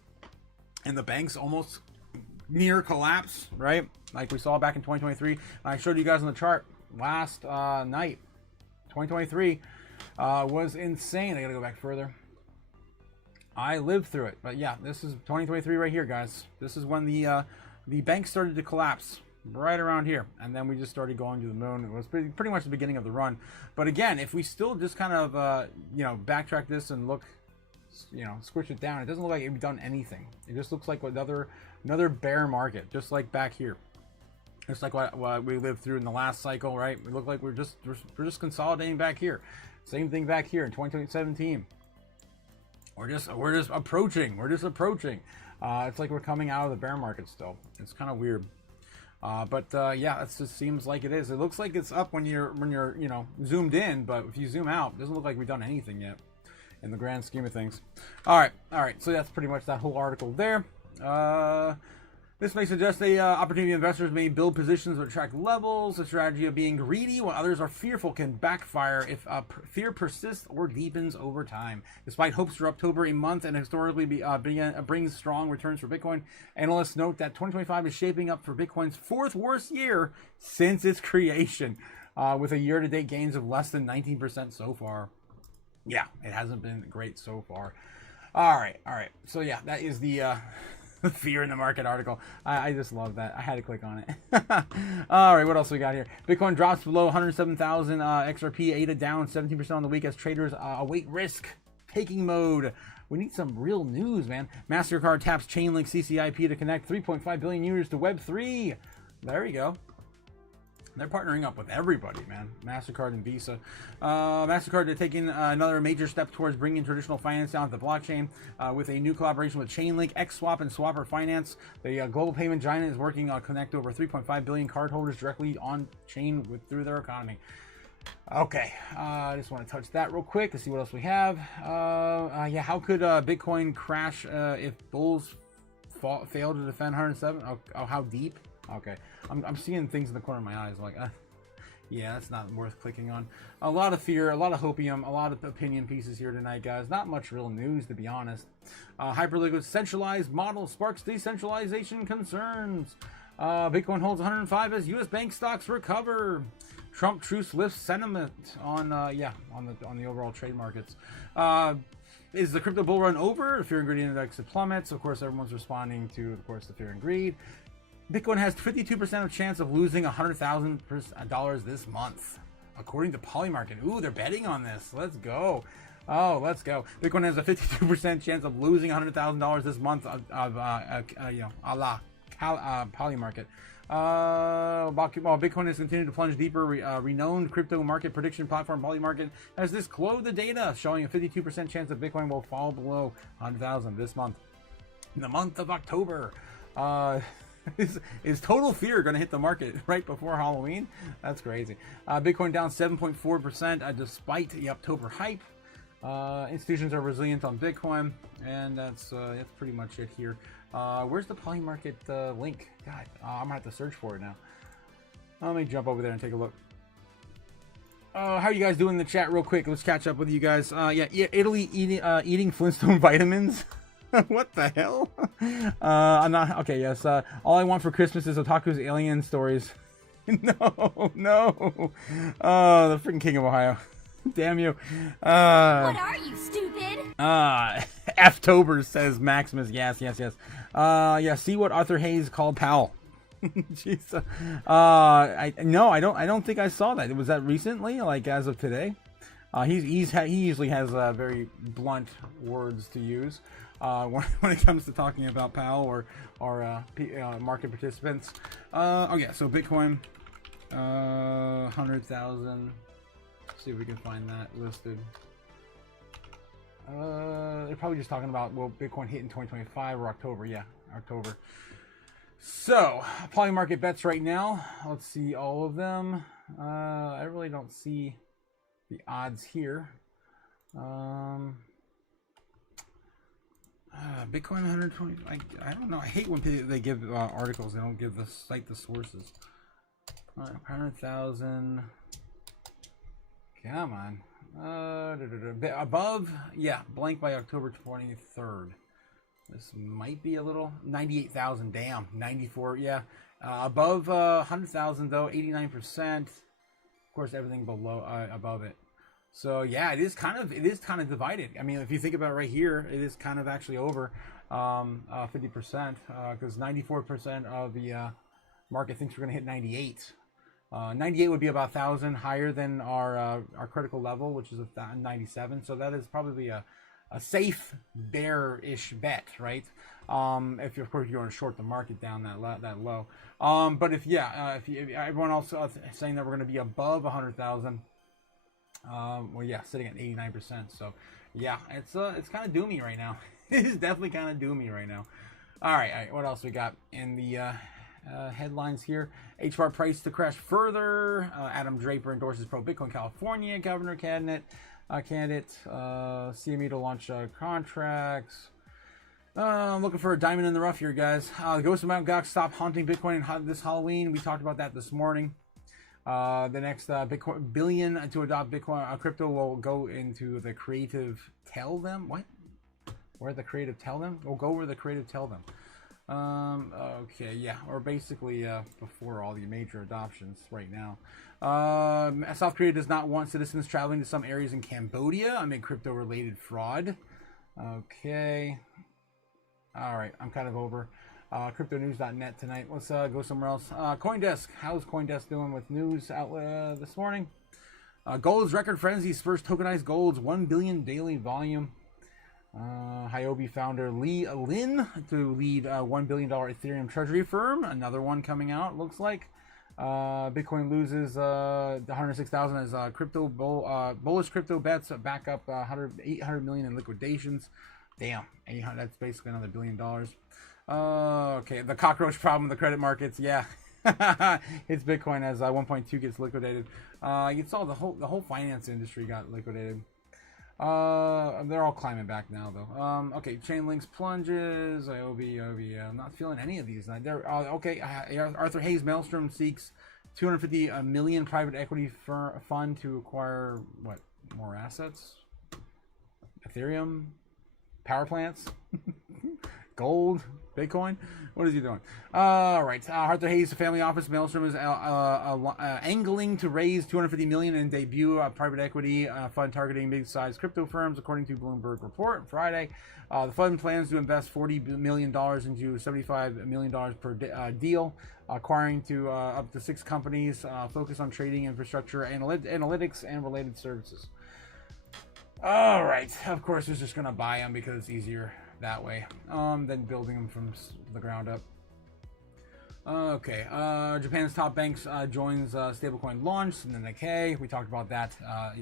and the banks almost near collapse, right? Like we saw back in 2023. I showed you guys on the chart last night. 2023 was insane. I gotta go back further. I lived through it, but yeah, this is 2023 right here, guys. This is when the banks started to collapse. Right around here, and then we just started going to the moon. It was pretty much the beginning of the run. But again, if we still just kind of backtrack this and look, squish it down, it doesn't look like we've done anything. It just looks like another bear market, just like back here. Just like what we lived through in the last cycle, right? We look like we're just consolidating back here. Same thing back here in 2017. We're just approaching. It's like we're coming out of the bear market still. It's kind of weird. Yeah, it just seems like it is. It looks like it's up when you're zoomed in, but if you zoom out, it doesn't look like we've done anything yet in the grand scheme of things. All right. So that's pretty much that whole article there. This may suggest opportunity investors may build positions that attract levels. The strategy of being greedy while others are fearful can backfire if fear persists or deepens over time. Despite hopes for October, a month and historically brings strong returns for Bitcoin, analysts note that 2025 is shaping up for Bitcoin's 4th worst year since its creation, with a year-to-date gains of less than 19% so far. Yeah, it hasn't been great so far. All right. So yeah, that is the Fear in the market article. I just love that. I had to click on it. All right, what else we got here? Bitcoin drops below 107,000. XRP ADA down 17% on the week as traders await risk taking mode. We need some real news, man. MasterCard taps Chainlink CCIP to connect 3.5 billion users to Web3. There you go. They're partnering up with everybody, man. MasterCard and Visa. MasterCard are taking another major step towards bringing traditional finance down to the blockchain with a new collaboration with Chainlink, XSwap, and Swapper Finance. The global payment giant is working on connect over 3.5 billion cardholders directly on chain through their economy. Okay, I just want to touch that real quick to see what else we have. Yeah, how could Bitcoin crash if bulls fail to defend 107? Oh, how deep? Okay, I'm seeing things in the corner of my eyes like, yeah, that's not worth clicking on. A lot of fear, a lot of hopium, a lot of opinion pieces here tonight, guys. Not much real news, to be honest. Hyperliquid centralized model sparks decentralization concerns. Bitcoin holds 105 as U.S. bank stocks recover. Trump truce lifts sentiment on the overall trade markets. Is the crypto bull run over? The fear and greed index plummets. Of course, everyone's responding to, of course, the fear and greed. Bitcoin has 52% of chance of losing $100,000 this month, according to Polymarket. Ooh, they're betting on this. Let's go. Oh, let's go. Bitcoin has a 52% chance of losing $100,000 this month a la Polymarket. While Bitcoin has continued to plunge deeper, renowned crypto market prediction platform Polymarket has disclosed the data showing a 52% chance that Bitcoin will fall below 100,000 this month. In the month of October. Is total fear going to hit the market right before Halloween? That's crazy. Bitcoin down 7.4% despite the October hype. Institutions are resilient on Bitcoin, and that's pretty much it here. Where's the Polymarket link? God, I'm gonna have to search for it now. Let me jump over there and take a look. How are you guys doing in the chat real quick? Let's catch up with you guys. Yeah, Italy eating Flintstone vitamins. What the hell? I'm not okay. Yes. All I want for Christmas is Otaku's alien stories. No. Oh, the freaking King of Ohio. Damn you. What are you, stupid? Ftober says Maximus. Yes. Yeah. See what Arthur Hayes called Powell. Jeez. I don't think I saw that. Was that recently? Like as of today? He usually has very blunt words to use. When it comes to talking about Powell or market participants. Oh yeah, so Bitcoin, 100,000. See if we can find that listed. They're probably just talking about Bitcoin hit in 2025 or October. Yeah, October. So Polymarket bets right now. Let's see all of them. I really don't see the odds here. Bitcoin 120. I don't know. I hate when they give articles. They don't give cite the sources. 100,000. Come on. Above, yeah, blank by October 23rd. This might be a little 98,000. Damn, 94. Yeah, above 100,000 though, 89%. Of course, everything below above it. So yeah, it is kind of divided. I mean, if you think about it right here, it is kind of actually over 50% because 94% of the market thinks we're going to hit 98. 98 would be about 1,000 higher than our critical level, which is 97. So that is probably a safe bearish bet, right? If of course you're going to short the market down that low. But if everyone else saying that we're going to be above 100,000. Well, yeah, sitting at 89%. So, yeah, it's kind of doomy right now. It is definitely kind of doomy right now. All right. What else we got in the headlines here? HBAR price to crash further. Adam Draper endorses pro-Bitcoin California governor candidate. CME to launch contracts. I'm looking for a diamond in the rough here, guys. Ghost of Mt. Gox stop haunting Bitcoin this Halloween. We talked about that this morning. The next Bitcoin billion to adopt Bitcoin crypto will go into the creative tell them. What? Where the creative tell them? We'll go where the creative tell them. Okay, yeah, or basically before all the major adoptions right now. South Korea does not want citizens traveling to some areas in Cambodia amid crypto-related fraud. Okay. All right, I'm kind of over cryptonews.net tonight. Let's go somewhere else. CoinDesk. How's CoinDesk doing with news out this morning? Gold's record frenzy spurs tokenized gold's 1 billion daily volume. Huobi founder Lee Lin to lead a $1 billion Ethereum treasury firm. Another one coming out, looks like. Bitcoin loses 106,000 as bullish crypto bets back up 800 million in liquidations. Damn, 800, that's basically another $1 billion. Okay, the cockroach problem in the credit markets. Yeah, it's Bitcoin as 1.2 gets liquidated. You saw the whole finance industry got liquidated. They're all climbing back now though. Okay, Chainlink's plunges. IOB. I'm not feeling any of these. They're okay. Arthur Hayes Maelstrom seeks 250 million private equity fund to acquire what? More assets? Ethereum, power plants, gold, Bitcoin. What is he doing? All right. Arthur Hayes, family office, Maelstrom is angling to raise 250 million and debut a private equity fund targeting mid-sized crypto firms, according to Bloomberg report Friday. The fund plans to invest $40 million into $75 million per deal, acquiring to up to 6 companies, focused on trading, infrastructure, analytics, and related services. All right. Of course, it's just going to buy them because it's easier that way than building them from the ground up. Okay, Japan's top banks joins stablecoin launch, and then Nikkei. We talked about that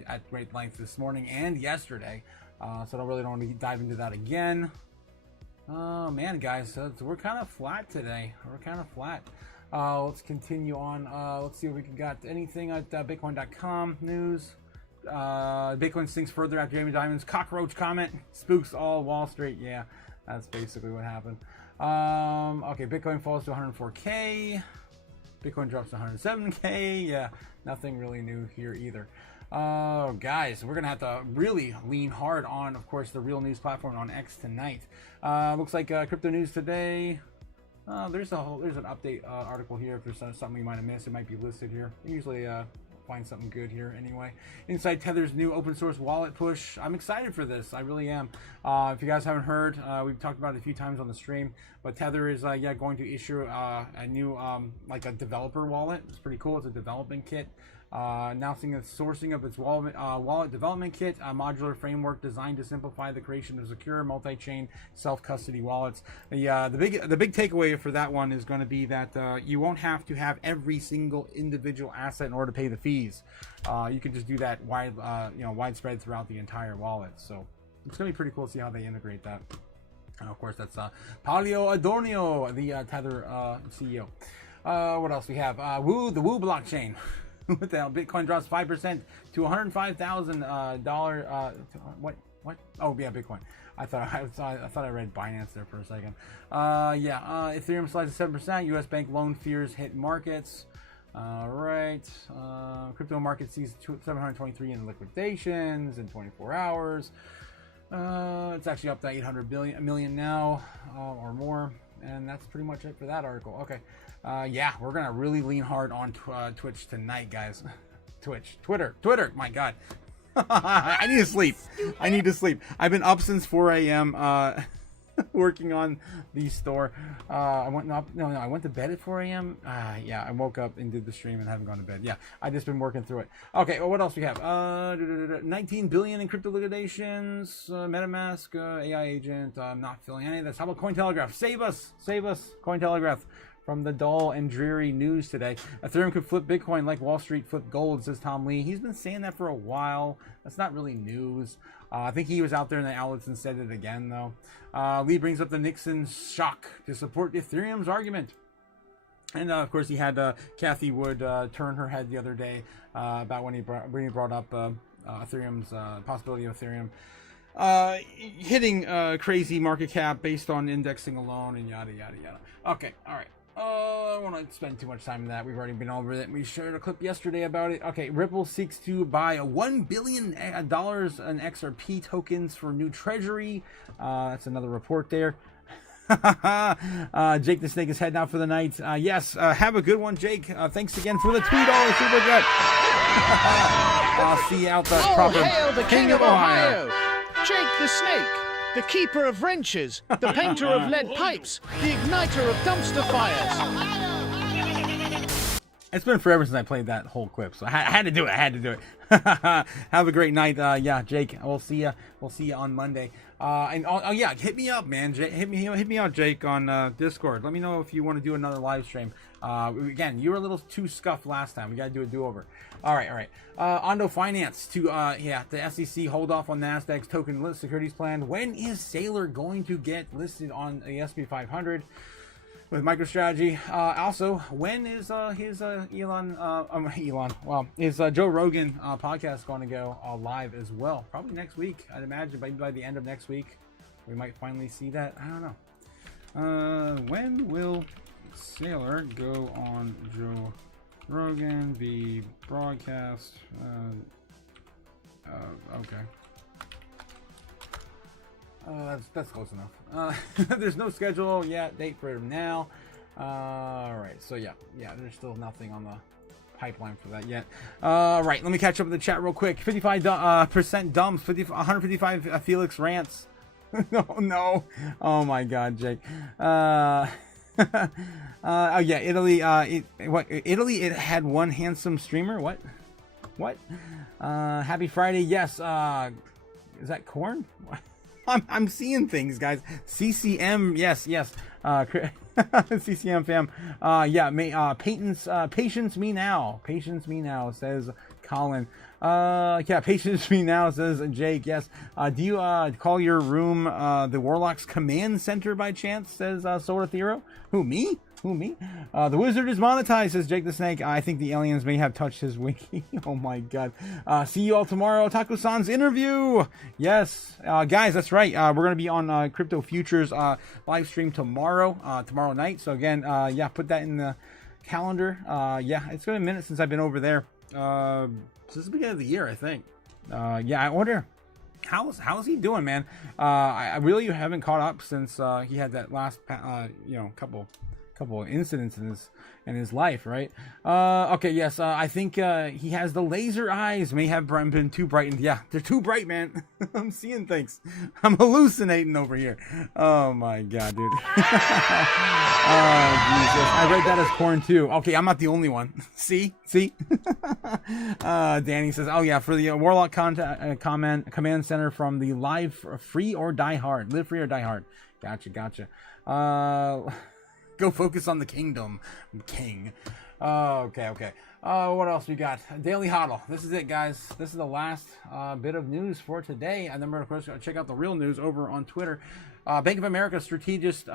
at great length this morning and yesterday, so I really don't want to dive into that again. Oh man, guys, so we're kind of flat today. We're kind of flat. Let's continue on. Let's see if we can got anything at Bitcoin.com news. Bitcoin sinks further after Jamie Dimon's cockroach comment. Spooks all Wall Street. Yeah, that's basically what happened. Okay, Bitcoin falls to 104K. Bitcoin drops to 107K. Yeah, nothing really new here either. Guys, we're gonna have to really lean hard on, of course, the real news platform on X tonight. Looks like Crypto News today. There's an update article here. If there's something you might have missed, it might be listed here. Usually find something good here anyway. Inside Tether's new open source wallet push. I'm excited for this. I really am. If you guys haven't heard, we've talked about it a few times on the stream, but Tether is going to issue a new like a developer wallet. It's pretty cool. It's a development kit. Announcing the sourcing of its wallet development kit, a modular framework designed to simplify the creation of secure multi-chain self-custody wallets. The big takeaway for that one is going to be that you won't have to have every single individual asset in order to pay the fees. You can just do that widespread throughout the entire wallet. So it's going to be pretty cool to see how they integrate that. And of course, that's Paolo Adornio, the Tether CEO. What else we have? The Woo blockchain. What the hell? Bitcoin drops 5% to $105,000. What? Oh yeah, Bitcoin. I thought I read Binance there for a second. Ethereum slides to 7%. U.S. bank loan fears hit markets. All right. Crypto market sees 723 in liquidations in 24 hours. It's actually up to 800 million now or more. And that's pretty much it for that article. Okay. We're going to really lean hard on Twitch tonight, guys. Twitter. My God. I need to sleep. I've been up since 4 a.m. Working on the store. I went to bed at 4 a.m. I woke up and did the stream and haven't gone to bed. Yeah, I've just been working through it. Okay, well, what else we have? 19 billion in crypto liquidations. MetaMask, AI agent. I'm not feeling any of this. How about Cointelegraph? Save us, Cointelegraph. From the dull and dreary news today. Ethereum could flip Bitcoin like Wall Street flipped gold, says Tom Lee. He's been saying that for a while. That's not really news. I think he was out there in the outlets and said it again, though. Lee brings up the Nixon shock to support Ethereum's argument. And, of course, he had Kathy Wood turn her head the other day about when he brought up Ethereum's possibility of Ethereum hitting crazy market cap based on indexing alone and yada, yada, yada. Okay, all right. I don't want to spend too much time on that. We've already been over it. We shared a clip yesterday about it. Okay, Ripple seeks to buy $1 billion in XRP tokens for new treasury. That's another report there. Jake the Snake is heading out for the night. Yes, have a good one, Jake. Thanks again for the $2 super chat. I'll see you out the proper hail the King of Ohio, Jake the Snake. the keeper of wrenches, the painter of lead pipes, the igniter of dumpster fires. It's been forever since I played that whole clip, so I had to do it. I had to do it. Have a great night. Yeah, Jake. We'll see ya. We'll see ya on Monday. And oh yeah, hit me up, man. Hit me out, Jake, on Discord. Let me know if you want to do another live stream. Again, you were a little too scuffed last time. We got to do a do-over. All right. Ondo Finance to the SEC hold off on Nasdaq's token list securities plan. When is Sailor going to get listed on the SP 500? With MicroStrategy. Also, when is his Joe Rogan podcast going to go live as well? Probably next week, I'd imagine. Maybe by the end of next week, we might finally see that. I don't know. When will Sailor go on Joe Rogan? The broadcast. Okay. That's close enough. There's no schedule yet, date for now. Alright, so yeah, there's still nothing on the pipeline for that yet. Alright, let me catch up with the chat real quick. 55% dumps, 155 Felix rants. no. Oh my god, Jake. Oh yeah, Italy, Italy, it had one handsome streamer? What? Happy Friday, yes. Is that corn? I'm seeing things, guys. CCM, yes. CCM fam. Patience me now, says Colin. Patience me now, says Jake. Yes. Do you call your room the Warlock's command center by chance? Says Sora Thero. Who, me? The wizard is monetized, says Jake the Snake. I think the aliens may have touched his wiki. Oh my god. See you all tomorrow. Otaku-san's interview. Yes. Guys, that's right. We're going to be on Crypto Futures live stream tomorrow night. So again, put that in the calendar. It's been a minute since I've been over there. Since the beginning of the year, I think. I wonder how's he doing, man. I really haven't caught up since he had that last couple of incidents in his life, right? Okay, yes. I think he has the laser eyes. May have been too brightened. Yeah, they're too bright, man. I'm seeing things. I'm hallucinating over here. Oh my god, dude. Oh Jesus! I read that as corn too. Okay, I'm not the only one. See. Danny says, "Oh yeah, for the Warlock command center from the live free or die hard. Live free or die hard. Gotcha. Go focus on the kingdom, king." Okay. What else we got? Daily Hodl. This is it, guys. This is the last bit of news for today. And then we're, of course, going to check out the real news over on Twitter. Bank of America strategist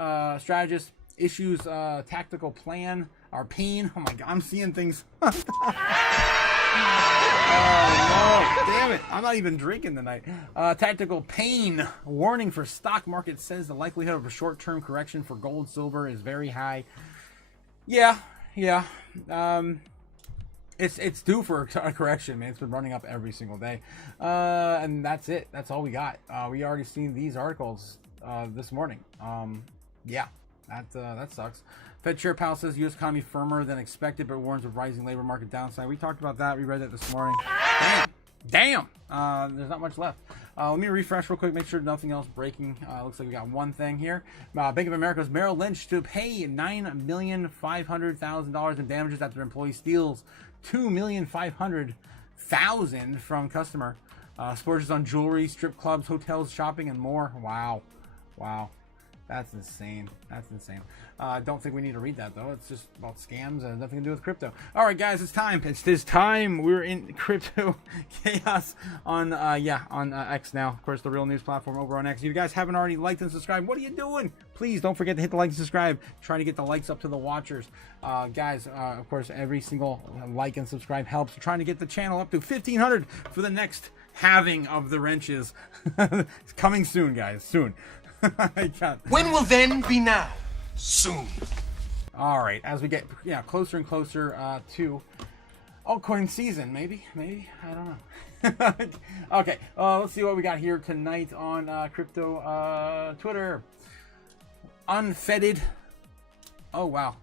issues tactical plan. Our pain. Oh my god, I'm seeing things. Oh no, damn it. I'm not even drinking tonight. Tactical pain. Warning for stock market says the likelihood of a short-term correction for gold, silver is very high. Yeah. It's due for a correction, man. It's been running up every single day. And that's it. That's all we got. We already seen these articles this morning. That sucks. Fed Chair Powell says U.S. economy firmer than expected, but warns of rising labor market downside. We talked about that. We read that this morning. Damn. There's not much left. Let me refresh real quick, make sure nothing else breaking. Looks like we got one thing here. Bank of America's Merrill Lynch to pay $9,500,000 in damages after employee steals $2,500,000 from customer. Splurges on jewelry, strip clubs, hotels, shopping, and more. Wow. That's insane. Don't think we need to read that, though. It's just about scams and nothing to do with crypto. All right, guys, it's time. It's this time. We're in Crypto Chaos on X now. Of course, the real news platform over on X. If you guys haven't already liked and subscribed, what are you doing? Please don't forget to hit the like and subscribe. Trying to get the likes up to the watchers. Guys, of course, every single like and subscribe helps. We're trying to get the channel up to 1,500 for the next halving of the wrenches. It's coming soon, guys. Soon. When will then be now? Soon. All right, as we get closer and closer to altcoin season, maybe I don't know. Okay, let's see what we got here tonight on crypto Twitter. Unfettered. Oh wow.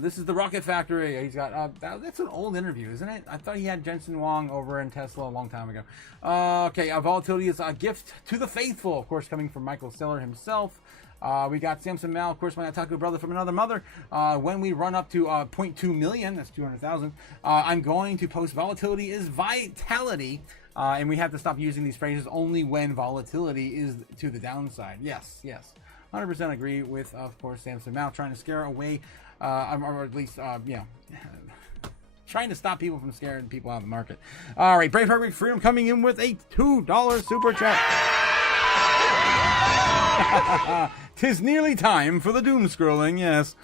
This is the Rocket Factory. He's got that's an old interview, isn't it? I thought he had Jensen Huang over in Tesla a long time ago. Okay, volatility is a gift to the faithful, of course, coming from Michael Saylor himself. We got Samson Mal, of course, my Otaku brother from another mother. When we run up to 0.2 million, that's 200,000, I'm going to post volatility is vitality. And we have to stop using these phrases only when volatility is to the downside. Yes, 100% agree with, of course, Samson Mal trying to scare away, or at least, trying to stop people from scaring people out of the market. All right, Brave Heart Freedom coming in with a $2 super chat. 'Tis nearly time for the doom scrolling. Yes.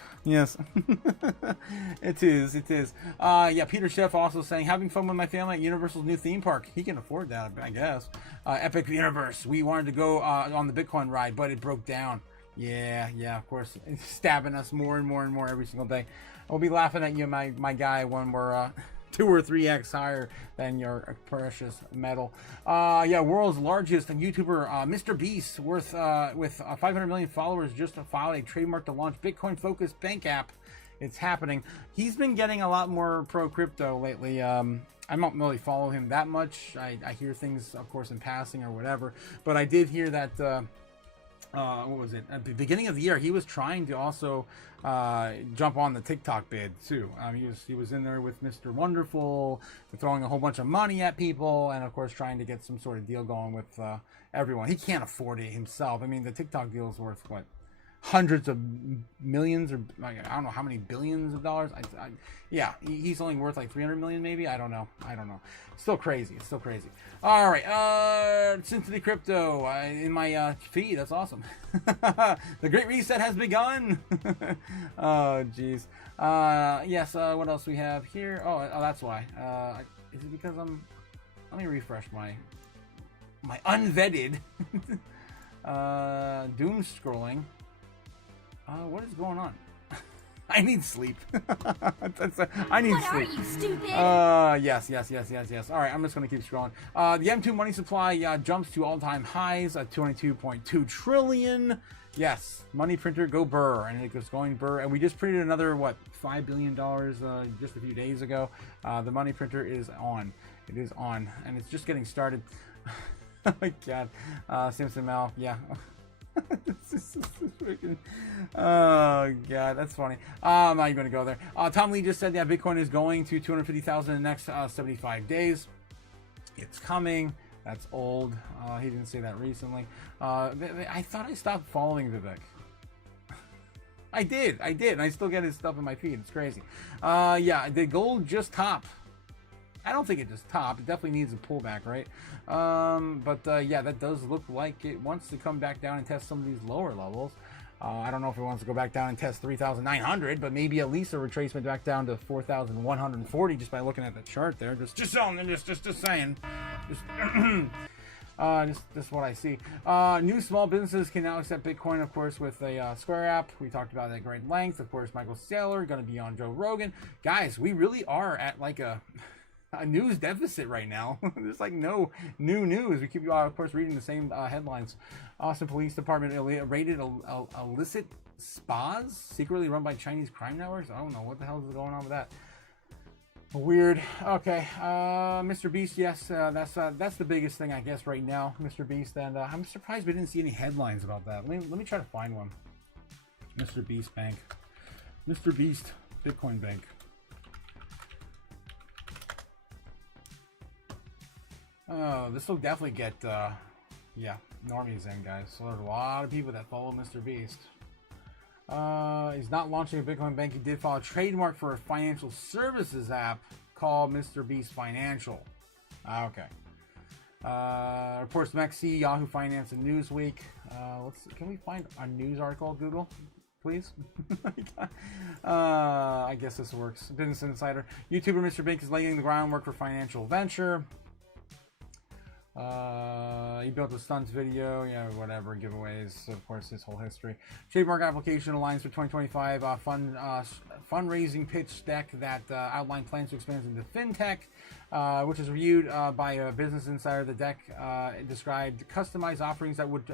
It is. Yeah, Peter Chef also saying, having fun with my family at Universal's new theme park. He can afford that, I guess. Epic Universe. We wanted to go on the Bitcoin ride, but it broke down. Yeah, of course. It's stabbing us more and more every single day. We'll be laughing at you, my guy, when we're 2 or 3x higher than your precious metal. Yeah, world's largest YouTuber, Mr. Beast, with 500 million followers, just filed a trademark to launch Bitcoin-focused bank app. It's happening. He's been getting a lot more pro-crypto lately. I don't really follow him that much. I hear things, of course, in passing or whatever. But I did hear that... what was it? At the beginning of the year, he was trying to also jump on the TikTok bid too. He was in there with Mr. Wonderful, throwing a whole bunch of money at people, and of course trying to get some sort of deal going with everyone. He can't afford it himself. I mean, the TikTok deal is worth what? Hundreds of millions, or I don't know how many billions of dollars. Yeah, he's only worth like 300 million, maybe. I don't know. Still crazy. All right, Cincinnati Crypto in my feed. That's awesome. The Great Reset has begun. Oh, jeez. Yes. What else we have here? Oh, that's why. Is it because let me refresh my unvetted doom scrolling. What is going on? I need sleep. I need sleep. What are you, stupid? Yes. All right, I'm just going to keep scrolling. The M2 money supply jumps to all-time highs at 22.2 trillion. Yes, money printer, go burr. And it was going burr. And we just printed another, $5 billion just a few days ago. The money printer is on. It is on. And it's just getting started. Oh, my God. Simpson Mal, yeah. Freaking, oh god, that's funny. I'm not even going to go there. Tom Lee just said, yeah, Bitcoin is going to 250,000 in the next 75 days. It's coming. That's old. He didn't say that recently. I thought I stopped following Vivek. I did, and I still get his stuff in my feed. It's crazy. Yeah, did gold just top? I don't think it just topped. It definitely needs a pullback, right? Yeah, that does look like it wants to come back down and test some of these lower levels. I don't know if it wants to go back down and test 3,900, but maybe at least a retracement back down to 4,140 just by looking at the chart there. Just saying. Just what I see. New small businesses can now accept Bitcoin, of course, with a Square app. We talked about that at great length. Of course, Michael Saylor going to be on Joe Rogan. Guys, we really are at like a news deficit right now. There's like no new news. We keep, of course, reading the same headlines. Austin Police Department raided illicit spas secretly run by Chinese crime networks. I don't know what the hell is going on with that. Weird. Okay, Mr. Beast. Yes, that's the biggest thing, I guess, right now, Mr. Beast. And I'm surprised we didn't see any headlines about that. Let me try to find one. Mr. Beast Bank. Mr. Beast Bitcoin Bank. Oh, this will definitely get, yeah, normies in, guys. So there's a lot of people that follow Mr. Beast. He's not launching a Bitcoin bank. He did file a trademark for a financial services app called Mr. Beast Financial. Okay. Reports Mexi, Yahoo Finance, and Newsweek. Can we find a news article, Google? Please. I guess this works. Business Insider. YouTuber Mr. Bank is laying the groundwork for financial venture. He built a stunts video, yeah, whatever, giveaways, of course, his whole history. Trademark application alliance for 2025, fundraising pitch deck that outlined plans to expand into fintech, which is reviewed by a Business Insider. The deck described customized offerings that would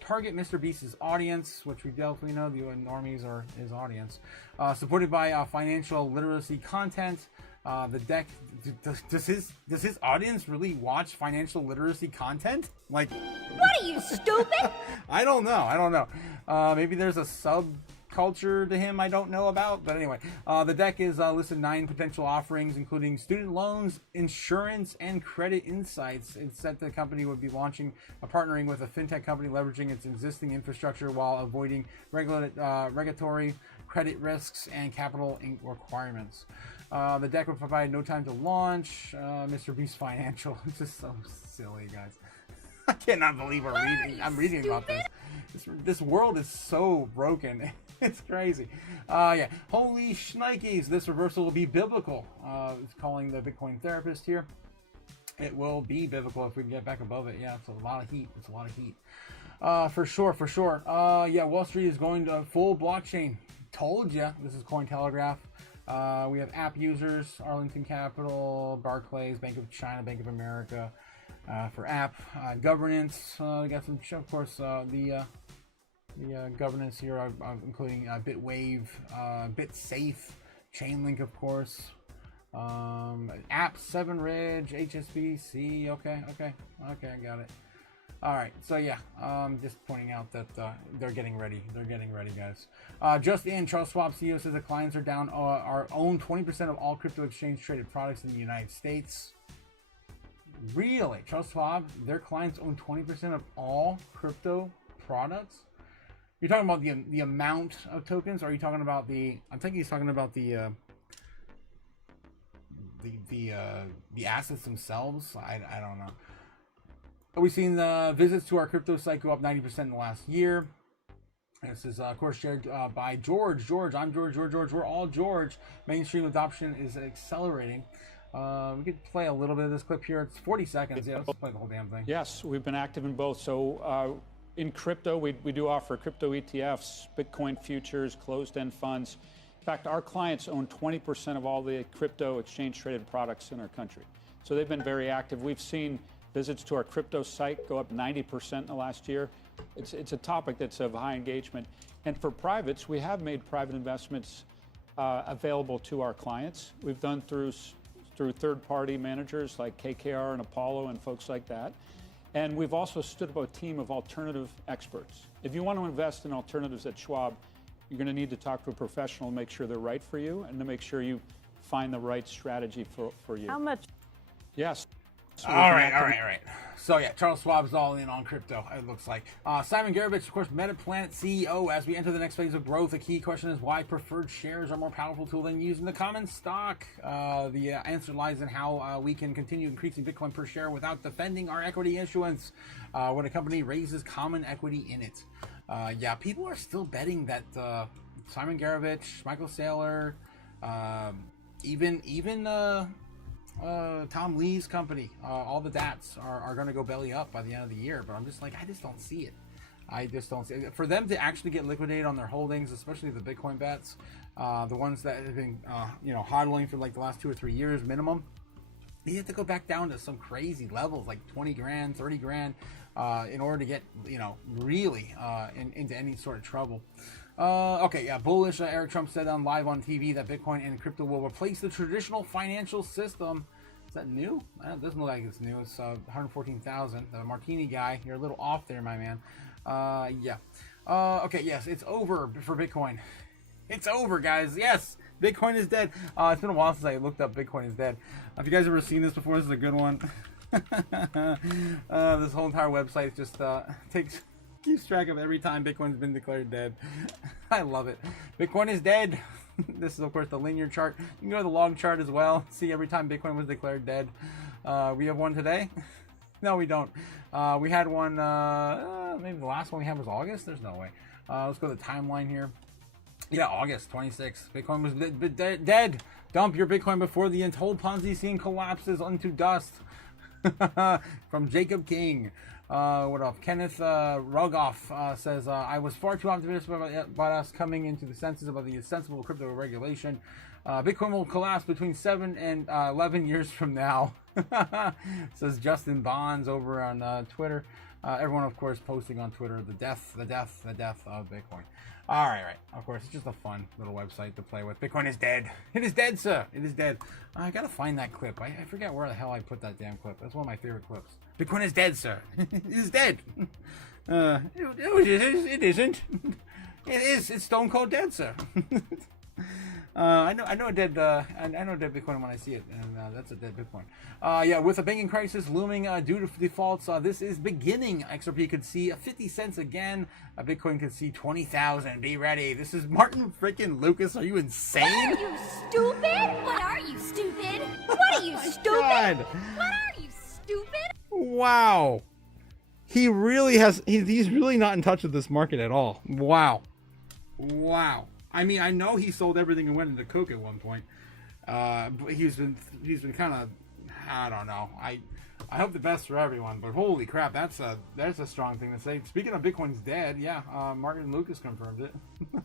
target Mr. Beast's audience, which we definitely know the normies are his audience, supported by financial literacy content. The deck, does his audience really watch financial literacy content? Like, What are you, stupid? I don't know. Maybe there's a subculture to him I don't know about. But anyway, the deck is listed 9 potential offerings, including student loans, insurance, and credit insights. It said the company would be partnering with a fintech company, leveraging its existing infrastructure while avoiding regulatory credit risks and capital requirements. The deck will provide no time to launch. Mr. Beast Financial. It's just so silly, guys. I cannot believe I'm reading about this. This world is so broken. It's crazy. Yeah. Holy shnikes. This reversal will be biblical. It's calling the Bitcoin therapist here. It will be biblical if we can get back above it. Yeah, it's a lot of heat. For sure. Yeah, Wall Street is going to full blockchain. Told ya. This is Cointelegraph. We have app users, Arlington Capital, Barclays, Bank of China, Bank of America. For app governance, we got some, of course, the governance here, including Bitwave, BitSafe, Chainlink, of course, App 7 Ridge, HSBC. Okay, I got it. All right, so yeah, just pointing out that they're getting ready. Guys. Just in, Charles Schwab CEO says that clients are down our own 20% of all crypto exchange traded products in the United States. Really? Charles Schwab, their clients own 20% of all crypto products? You're talking about the amount of tokens, or are you talking about I'm thinking he's talking about the assets themselves. I don't know. We've seen the visits to our crypto site go up 90% in the last year. This is, of course, shared by George. I'm George. We're all George. Mainstream adoption is accelerating. We could play a little bit of this clip here. It's 40 seconds. Yeah, let's play the whole damn thing. Yes, we've been active in both. So in crypto, we do offer crypto ETFs, Bitcoin futures, closed-end funds. In fact, our clients own 20% of all the crypto exchange-traded products in our country. So they've been very active. We've seen visits to our crypto site go up 90% in the last year. It's a topic that's of high engagement. And for privates, we have made private investments available to our clients. We've done through third-party managers like KKR and Apollo and folks like that. And we've also stood up a team of alternative experts. If you want to invest in alternatives at Schwab, you're going to need to talk to a professional to make sure they're right for you and to make sure you find the right strategy for you. How much? Yes. So all right. So yeah, Charles Schwab is all in on crypto, it looks like. Simon Garovich, of course, MetaPlanet CEO. As we enter the next phase of growth, a key question is why preferred shares are a more powerful tool than using the common stock. The answer lies in how we can continue increasing Bitcoin per share without defending our equity issuance when a company raises common equity in it. Yeah, people are still betting that Simon Garovich, Michael Saylor, even Tom Lee's company, all the DATs are going to go belly up by the end of the year, but I'm just like, I just don't see it. For them to actually get liquidated on their holdings, especially the Bitcoin bets, the ones that have been, hodling for like the last 2 or 3 years minimum, you have to go back down to some crazy levels, like 20 grand, 30 grand, in order to get, really into any sort of trouble. Okay, yeah, bullish. Eric Trump said live on TV that Bitcoin and crypto will replace the traditional financial system. Is that new? It doesn't look like it's new. It's 114,000. The Martini guy, you're a little off there, my man. Yeah. Okay, yes, it's over for Bitcoin. It's over, guys. Yes, Bitcoin is dead. It's been a while since I looked up Bitcoin is dead. Have you guys ever seen this before? This is a good one. This whole entire website just keeps track of every time Bitcoin's been declared dead. I love it. Bitcoin is dead. This is, of course, the linear chart. You can go to the log chart as well. See every time Bitcoin was declared dead. We have one today? No, we don't. We had one, maybe the last one we had was August? There's no way. Let's go to the timeline here. Yeah, August 26th. Bitcoin was dead. Dump your Bitcoin before the whole Ponzi scheme collapses into dust. From Jacob King. What else? Kenneth Rogoff says, I was far too optimistic about us coming into the senses about the sensible crypto regulation. Bitcoin will collapse between 7 and 11 years from now. Says Justin Bonds over on Twitter. Everyone, of course, posting on Twitter the death of Bitcoin. All right. Of course, it's just a fun little website to play with. Bitcoin is dead. It is dead, sir. It is dead. I gotta find that clip. I forget where the hell I put that damn clip. That's one of my favorite clips. Bitcoin is dead, sir. It is dead. It isn't. It is. It's stone cold dead, sir. I know a dead Bitcoin when I see it, and that's a dead Bitcoin. Yeah, with a banking crisis looming due to defaults, this is beginning. XRP could see 50 cents again. Bitcoin could see 20,000. Be ready. This is Martin freaking Lucas. Are you insane? What are you, stupid? What are you, stupid? What are you, stupid? God. What are you, stupid? Wow. He really has. He's really not in touch with this market at all. Wow. I mean, I know he sold everything and went into coke at one point. But he's been kind of, I don't know. I hope the best for everyone. But holy crap, that's a strong thing to say. Speaking of Bitcoin's dead, yeah, Martin Lucas confirmed it.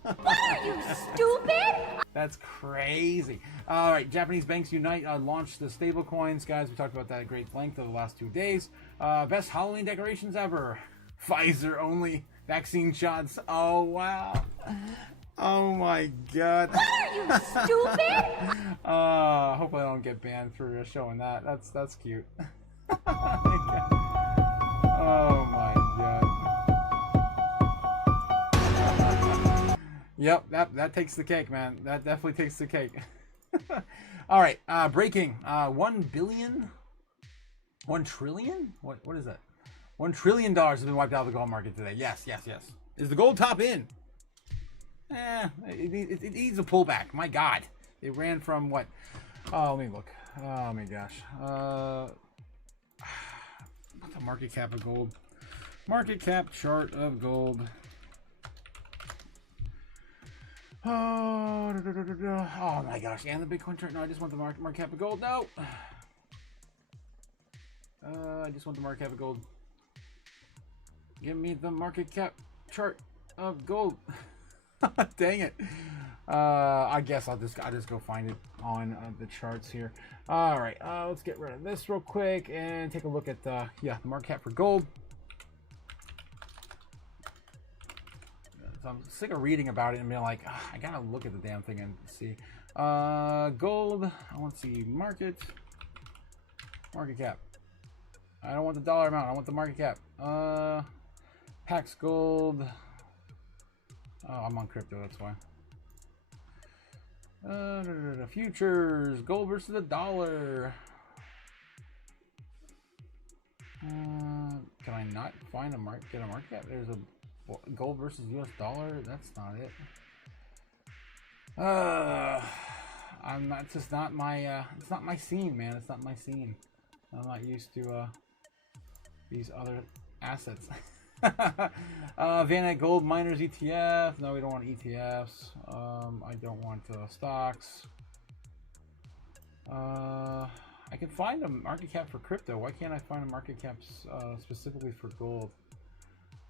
What are you, stupid? That's crazy. All right, Japanese banks unite, launched the stable coins, guys. We talked about that at great length over the last 2 days. Best Halloween decorations ever. Pfizer only vaccine shots. Oh wow. Oh my god. What are you, stupid? Hope I don't get banned for showing that. That's cute. Oh my god. Yep, that takes the cake, man. That definitely takes the cake. All right, breaking. 1 billion? 1 trillion? What is that? $1 trillion has been wiped out of the gold market today. Yes. Is the gold top in? It needs a pullback. My God, it ran from what? Oh, let me look. Oh my gosh. What's the market cap of gold? Market cap chart of gold. Oh my gosh! And the Bitcoin chart. No, I just want the market cap of gold. No. I just want the market cap of gold. Give me the market cap chart of gold. Dang it. I guess I'll just go find it on the charts here. All right, let's get rid of this real quick and take a look at the market cap for gold. So I'm sick of reading about it and being like, I gotta look at the damn thing and see. Gold. I want to see market cap. I don't want the dollar amount. I want the market cap. Pax gold. Oh, I'm on crypto, that's why. Futures, gold versus the dollar. Can I not find get a market cap? There's a gold versus US dollar. That's not it. It's just not my. It's not my scene, man. It's not my scene. I'm not used to these other assets. Van Gold Miners ETF. No, we don't want ETFs. I don't want stocks. I can find a market cap for crypto. Why can't I find a market cap specifically for gold?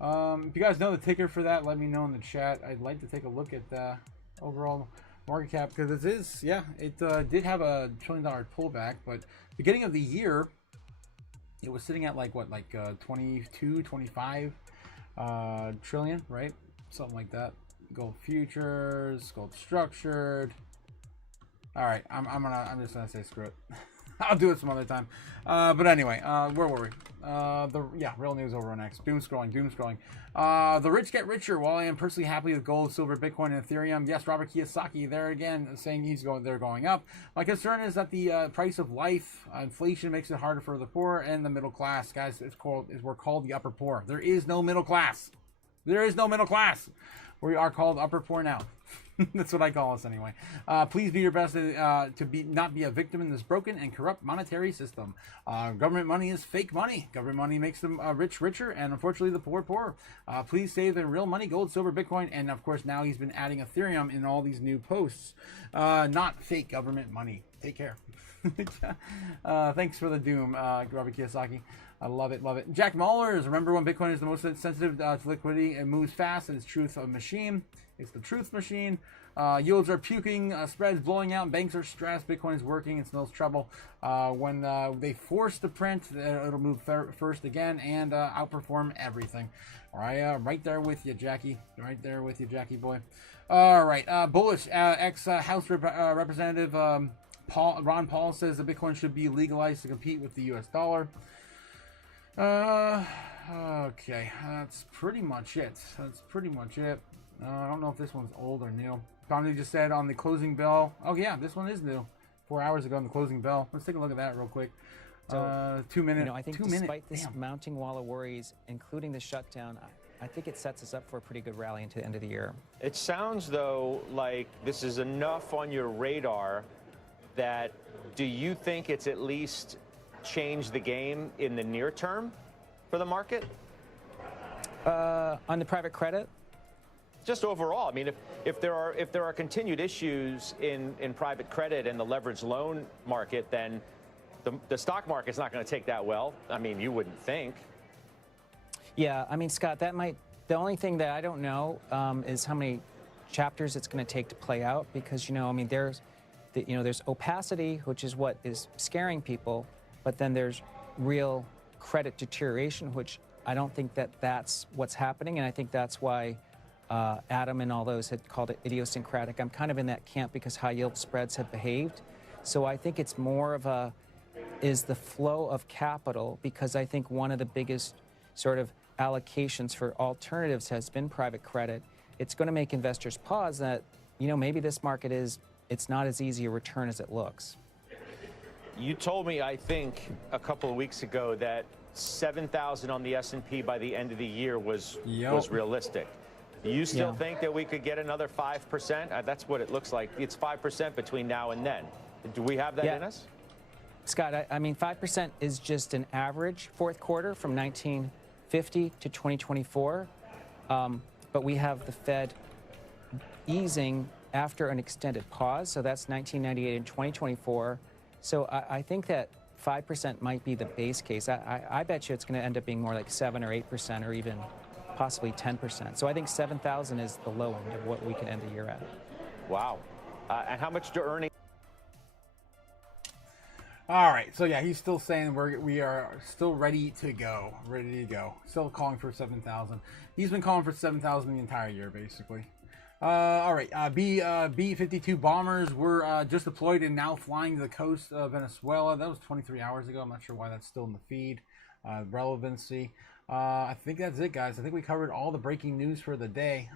If you guys know the ticker for that, let me know in the chat. I'd like to take a look at the overall market cap because it is, it did have a $1 trillion pullback, but beginning of the year, it was sitting at like 22, 25 trillion, right? Something like that. Gold futures, gold structured. All right, I'm just gonna say screw it. I'll do it some other time. But anyway, where were we? Real news over on X. Doom scrolling. The rich get richer. While I am personally happy with gold, silver, Bitcoin, and Ethereum, yes, Robert Kiyosaki there again saying they're going up. My concern is that the price of life, inflation makes it harder for the poor and the middle class. Guys, we're called the upper poor. There is no middle class. There is no middle class. We are called upper poor now. That's what I call us anyway. Please do your best to not be a victim in this broken and corrupt monetary system. Government money is fake money. Government money makes them rich richer, and unfortunately the poor poorer. Please save the real money, gold, silver, Bitcoin, and of course now he's been adding Ethereum in all these new posts. Not fake government money. take care. Thanks for the doom, Robert Kiyosaki. I love it, love it. Jack Mullers, remember when Bitcoin is the most sensitive to liquidity? It moves fast and it's truth of machine. It's the truth machine. Yields are puking, spreads blowing out, banks are stressed. Bitcoin is working, it smells trouble. When they force the print, it'll move first again and outperform everything. All right, right there with you, Jackie. Right there with you, Jackie boy. All right, bullish ex-House Representative Ron Paul says that Bitcoin should be legalized to compete with the U.S. dollar. Okay, that's pretty much it. That's pretty much it. I don't know if this one's old or new. Tommy just said on the closing bell. Oh yeah, this one is new. 4 hours ago on the closing bell. Let's take a look at that real quick. So, 2 minutes. I think despite this mounting wall of worries, including the shutdown, I think it sets us up for a pretty good rally into the end of the year. It sounds, though, like this is enough on your radar that do you think it's at least changed the game in the near term for the market? On the private credit? Just overall, I mean, if there are continued issues in private credit and the leveraged loan market, then the stock market's not going to take that well. I mean, you wouldn't think. Yeah, I mean, Scott, that might. The only thing that I don't know is how many chapters it's going to take to play out, because I mean, there's opacity, which is what is scaring people, but then there's real credit deterioration, which I don't think that's what's happening, and I think that's why Adam and all those had called it idiosyncratic. I'm kind of in that camp because high yield spreads have behaved. So I think it's more of is the flow of capital, because I think one of the biggest sort of allocations for alternatives has been private credit. It's going to make investors pause that, maybe this market it's not as easy a return as it looks. You told me, I think, a couple of weeks ago that 7,000 on the S&P by the end of the year was realistic. Do you still think that we could get another 5%? That's what it looks like. It's 5% between now and then. Do we have that in us? Scott, I mean, 5% is just an average fourth quarter from 1950 to 2024. But we have the Fed easing after an extended pause. So that's 1998 and 2024. So I think that 5% might be the base case. I bet you it's going to end up being more like 7 or 8% or even possibly 10%. So I think 7,000 is the low end of what we can end the year at. Wow. And how much do earnings? All right, so yeah, he's still saying we are still ready to go. Still calling for 7,000. He's been calling for 7,000 the entire year, basically. All right, B-52 bombers were just deployed and now flying to the coast of Venezuela. That was 23 hours ago. I'm not sure why that's still in the feed. Relevancy. I think that's it, guys. I think we covered all the breaking news for the day.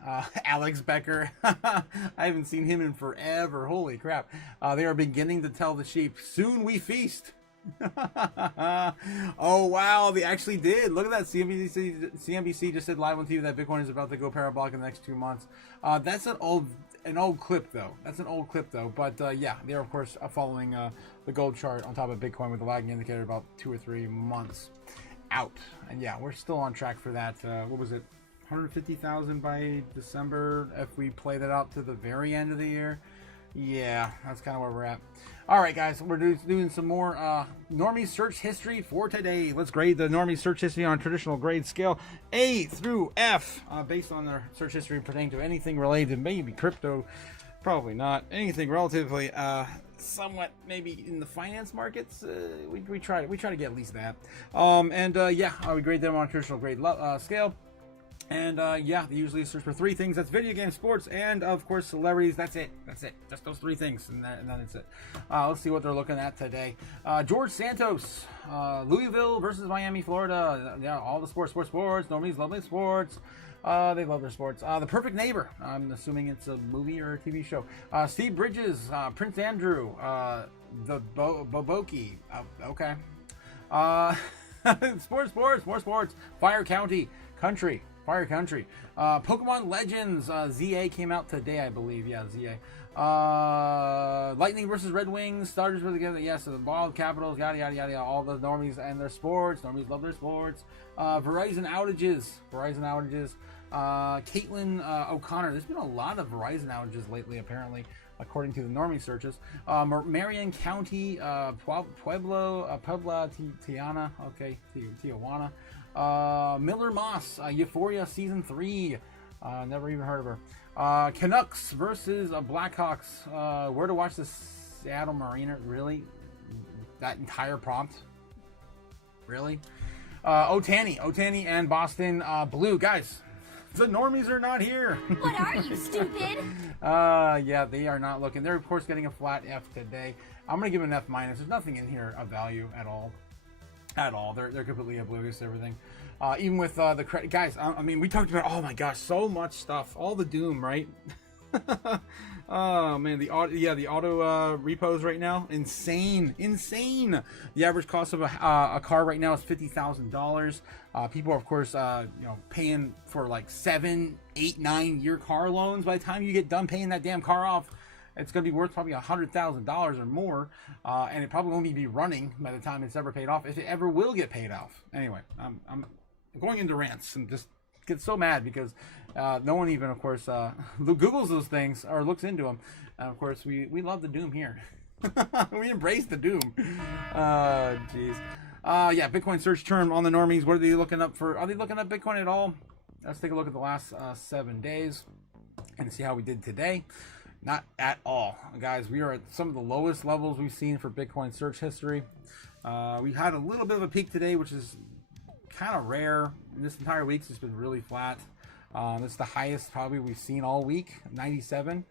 Alex Becker. I haven't seen him in forever. Holy crap. They are beginning to tell the sheep, soon we feast. Oh, wow. They actually did. Look at that. CNBC just said live on TV that Bitcoin is about to go parabolic in the next 2 months. That's an old clip, though. But yeah, they're, of course, following the gold chart on top of Bitcoin with the lagging indicator about 2 or 3 months out. And yeah, we're still on track for that. What was it? 150,000 by December if we play that out to the very end of the year. Yeah, that's kind of where we're at. All right, guys, we're doing some more normie search history for today. Let's grade the normie search history on a traditional grade scale, A through F, based on their search history pertaining to anything related to maybe crypto, probably not, anything relatively somewhat maybe in the finance markets. We try to get at least that. Yeah, we grade them on a traditional grade scale. And yeah, they usually search for 3 things. That's video games, sports, and of course celebrities. That's it. Just those 3 things, and then it's it. Let's see what they're looking at today. George Santos, Louisville versus Miami, Florida. Yeah, all the sports. Normies love their sports. They love their sports. The Perfect Neighbor. I'm assuming it's a movie or a TV show. Steve Bridges, Prince Andrew, the Boboki. Okay. Sports, more sports. Fire Country. Pokemon Legends. ZA came out today, I believe. Yeah, ZA. Lightning versus Red Wings. Starters were together. Yes, so the Wild Capitals. Yada, yada, yada. All the normies and their sports. Normies love their sports. Verizon outages. Caitlin O'Connor. There's been a lot of Verizon outages lately, apparently. according to the normie searches. Marion County, Puebla, Tijuana, okay, Tijuana. Miller Moss, Euphoria Season 3. Never even heard of her. Canucks versus Blackhawks. Where to watch the Seattle Mariner? Really? That entire prompt? Really? Otani and Boston Blue. Guys, the normies are not here. What are you, stupid? Yeah, they are not looking. They're, of course, getting a flat F today. I'm going to give it an F-. There's nothing in here of value at all. At all. They're completely oblivious to everything. Even with the credit. Guys, I mean, we talked about, oh my gosh, so much stuff. All the doom, right? Oh man, the auto repos right now, insane. The average cost of a car right now is $50,000. People are, of course, paying for like 7, 8, 9 year car loans. By the time you get done paying that damn car off, it's going to be worth probably $100,000 or more, and it probably won't be running by the time it's ever paid off, if it ever will get paid off. Anyway, I'm going into rants and just get so mad because no one even, of course, Googles those things or looks into them. And of course, we love the doom here. We embrace the doom. Jeez. Yeah, Bitcoin search term on the normies. What are they looking up for? Are they looking up Bitcoin at all? Let's take a look at the last 7 days and see how we did today. Not at all, guys. We are at some of the lowest levels we've seen for Bitcoin search history. We had a little bit of a peak today, which is kind of rare. This entire week's just been really flat. It's the highest probably we've seen all week, 97.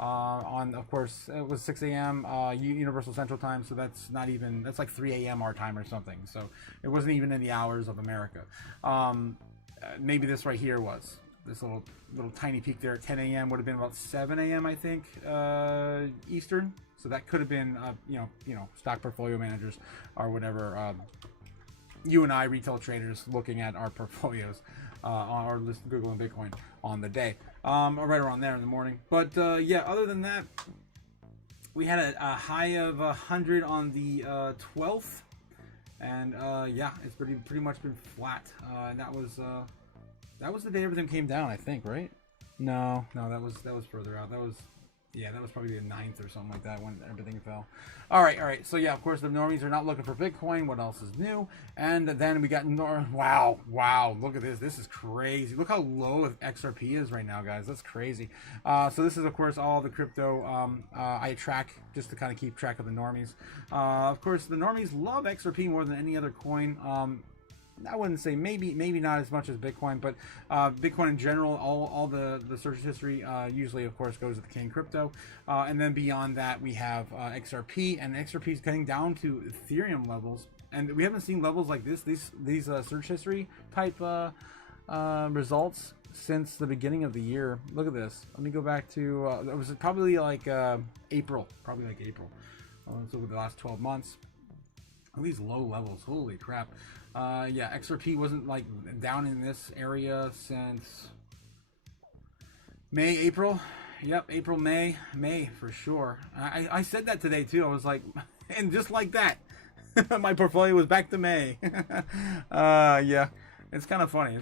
On, of course, it was 6 a.m. Universal Central Time, so that's not even, that's like 3 a.m. our time or something. So it wasn't even in the hours of America. Maybe this right here was. This little tiny peak there at 10 a.m. would have been about 7 a.m. I think, Eastern. So that could have been, stock portfolio managers or whatever. You and I, retail traders, looking at our portfolios on our list, Google and Bitcoin on the day, right around there in the morning. But yeah, other than that, we had a high of 100 on the 12th, and yeah, it's pretty much been flat. And that was the day everything came down, I think, right? No, that was further out. That was probably the 9th or something like that when everything fell. All right. So yeah, of course the normies are not looking for Bitcoin. What else is new? And then we got wow. Look at this. This is crazy. Look how low XRP is right now, guys. That's crazy. So this is, of course, all the crypto I track just to kind of keep track of the normies. Of course, the normies love XRP more than any other coin. I wouldn't say, maybe not as much as Bitcoin, but Bitcoin in general, all the search history usually, of course, goes to the King Crypto, and then beyond that we have XRP, and XRP is getting down to Ethereum levels, and we haven't seen levels like these search history type results since the beginning of the year. Look at this. Let me go back to it was probably like April. Let's look at the last 12 months. All these low levels, holy crap. Yeah, XRP wasn't like down in this area since May, April. Yep, April, May for sure. I said that today too. I was like, and just like that, my portfolio was back to May. Yeah, it's kind of funny.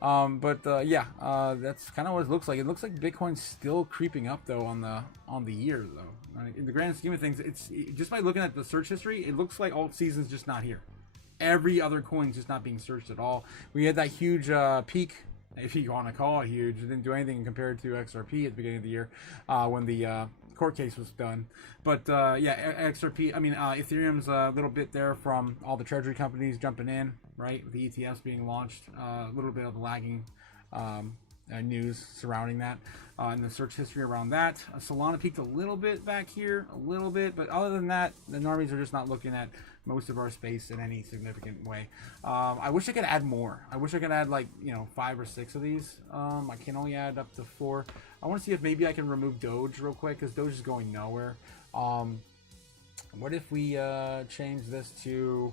But yeah, that's kind of what it looks like. It looks like Bitcoin's still creeping up though on the year though. In the grand scheme of things, it's just by looking at the search history, it looks like alt season's just not here. Every other coin's just not being searched at all. We had that huge peak, if you want to call it huge. It didn't do anything compared to XRP at the beginning of the year when the court case was done. But yeah, XRP, I mean, Ethereum's a little bit there from all the treasury companies jumping in, right? The ETFs being launched, a little bit of lagging news surrounding that. And the search history around that. Solana peaked a little bit back here, but other than that, the normies are just not looking at most of our space in any significant way. I wish I could add more. I wish I could add like 5 or 6 of these. I can only add up to 4. I want to see if maybe I can remove Doge real quick, because Doge is going nowhere. What if we change this to,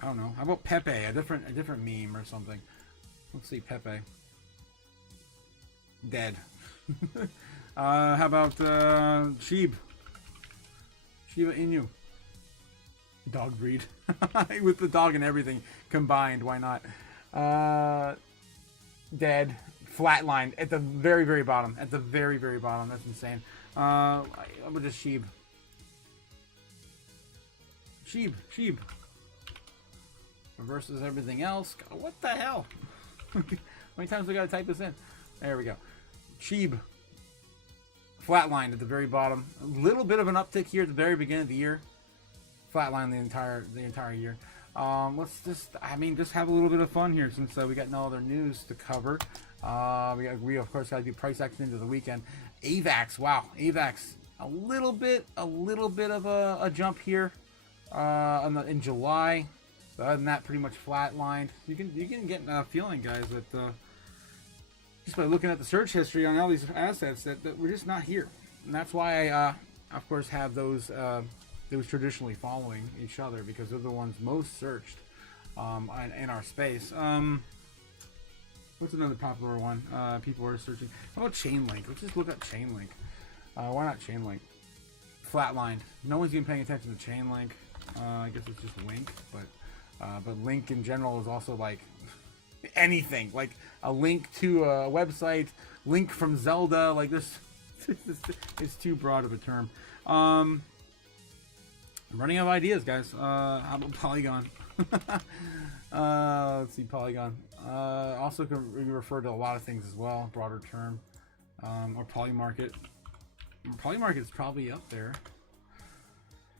I don't know, how about Pepe, a different meme or something? Let's see, Pepe. Dead. How about Shiba Inu? Dog breed. With the dog and everything combined, why not? Dead. Flatlined at the very, very bottom. That's insane. I'm gonna just Sheeb. Sheeb. Versus everything else. What the hell? How many times we gotta type this in? There we go. Sheeb. Flatline at the very bottom. A little bit of an uptick here at the very beginning of the year. Flatline the entire year. Let's just have a little bit of fun here since we got no other news to cover. We of course got to do price action into the weekend. AVAX, wow, AVAX, a little bit of a jump here in July. Other than that, pretty much flatlined. You can get a feeling, guys, that just by looking at the search history on all these assets that we're just not here, and that's why I of course have those traditionally following each other, because they're the ones most searched in our space. What's another popular one people are searching? How about Chainlink? Let's just look up Chainlink. Why not Chainlink? Flatlined. No one's even paying attention to Chainlink. I guess it's just Link, but Link in general is also like anything, like a link to a website, link from Zelda. Like this, it's too broad of a term. I'm running out of ideas, guys. How about Polygon? Let's see, Polygon. Also can refer to a lot of things as well, broader term. Or Polymarket. Polymarket is probably up there.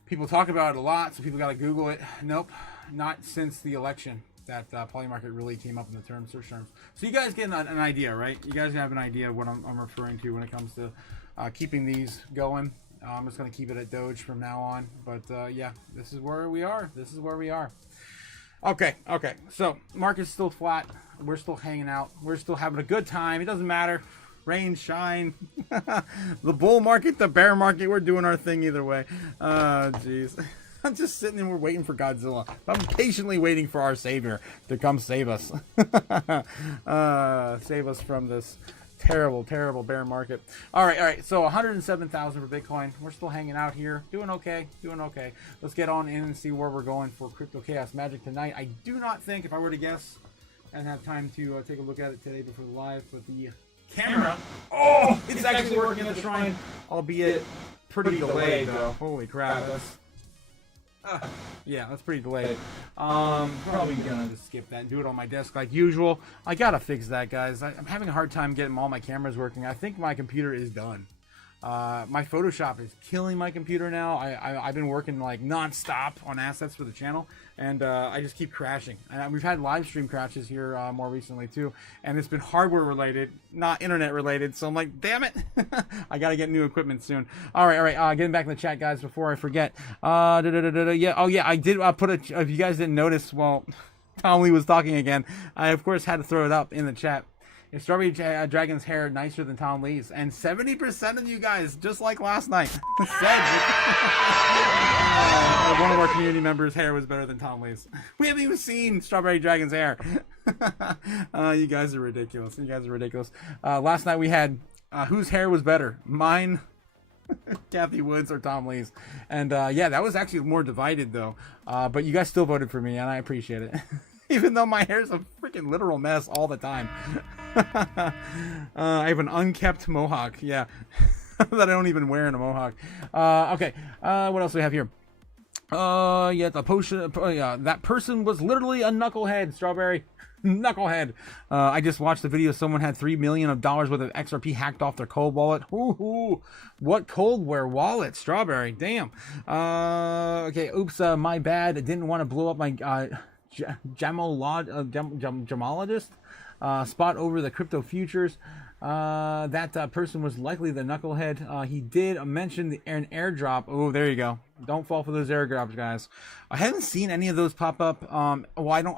People talk about it a lot, so people got to Google it. Nope, not since the election that Polymarket really came up in the search terms. So you guys get an idea, right? You guys have an idea of what I'm referring to when it comes to keeping these going. I'm just going to keep it at Doge from now on. But yeah, this is where we are. Okay. So market's still flat. We're still hanging out. We're still having a good time. It doesn't matter. Rain, shine. The bull market, the bear market. We're doing our thing either way. Jeez. I'm just sitting and we're waiting for Godzilla. I'm patiently waiting for our savior to come save us. Save us from this terrible bear market. All right. So 107,000 for Bitcoin. We're still hanging out here, doing okay. Let's get on in and see where we're going for Crypto Chaos Magic tonight. I do not think, if I were to guess, I'd have time to take a look at it today before the live, but the camera, it's actually working at the shrine, albeit pretty delayed though. Holy crap, that's pretty delayed. Probably gonna just skip that and do it on my desk like usual. I gotta fix that, guys. I'm having a hard time getting all my cameras working. I think my computer is done. My Photoshop is killing my computer now. I've been working like non-stop on assets for the channel, and I just keep crashing. And we've had live stream crashes here more recently too, and it's been hardware related, not internet related. So I'm like, damn it, I gotta get new equipment soon. All right. Getting back in the chat, guys, before I forget. Yeah. Oh yeah, I did put a. If you guys didn't notice, well, Tom Lee was talking again. I of course had to throw it up in the chat. Is Strawberry Dragon's hair nicer than Tom Lee's? And 70% of you guys, just like last night, said one of our community members' hair was better than Tom Lee's. We haven't even seen Strawberry Dragon's hair. You guys are ridiculous. Last night we had whose hair was better, mine, Kathy Woods, or Tom Lee's? And yeah, that was actually more divided though. But you guys still voted for me, and I appreciate it. Even though my hair's a freaking literal mess all the time. I have an unkept mohawk, yeah. That I don't even wear in a mohawk. Okay, what else do we have here? Yeah, the potion, that person was literally a knucklehead, Strawberry. Knucklehead. I just watched the video. Someone had $3 million worth of XRP hacked off their cold wallet. Ooh, what Coldware wallet, Strawberry? Damn. Okay, oops, my bad. I didn't want to blow up my gemologist spot over the crypto futures. That person was likely the knucklehead. He did mention an airdrop. Oh, there you go. Don't fall for those airdrops, guys. I haven't seen any of those pop up. Well, I don't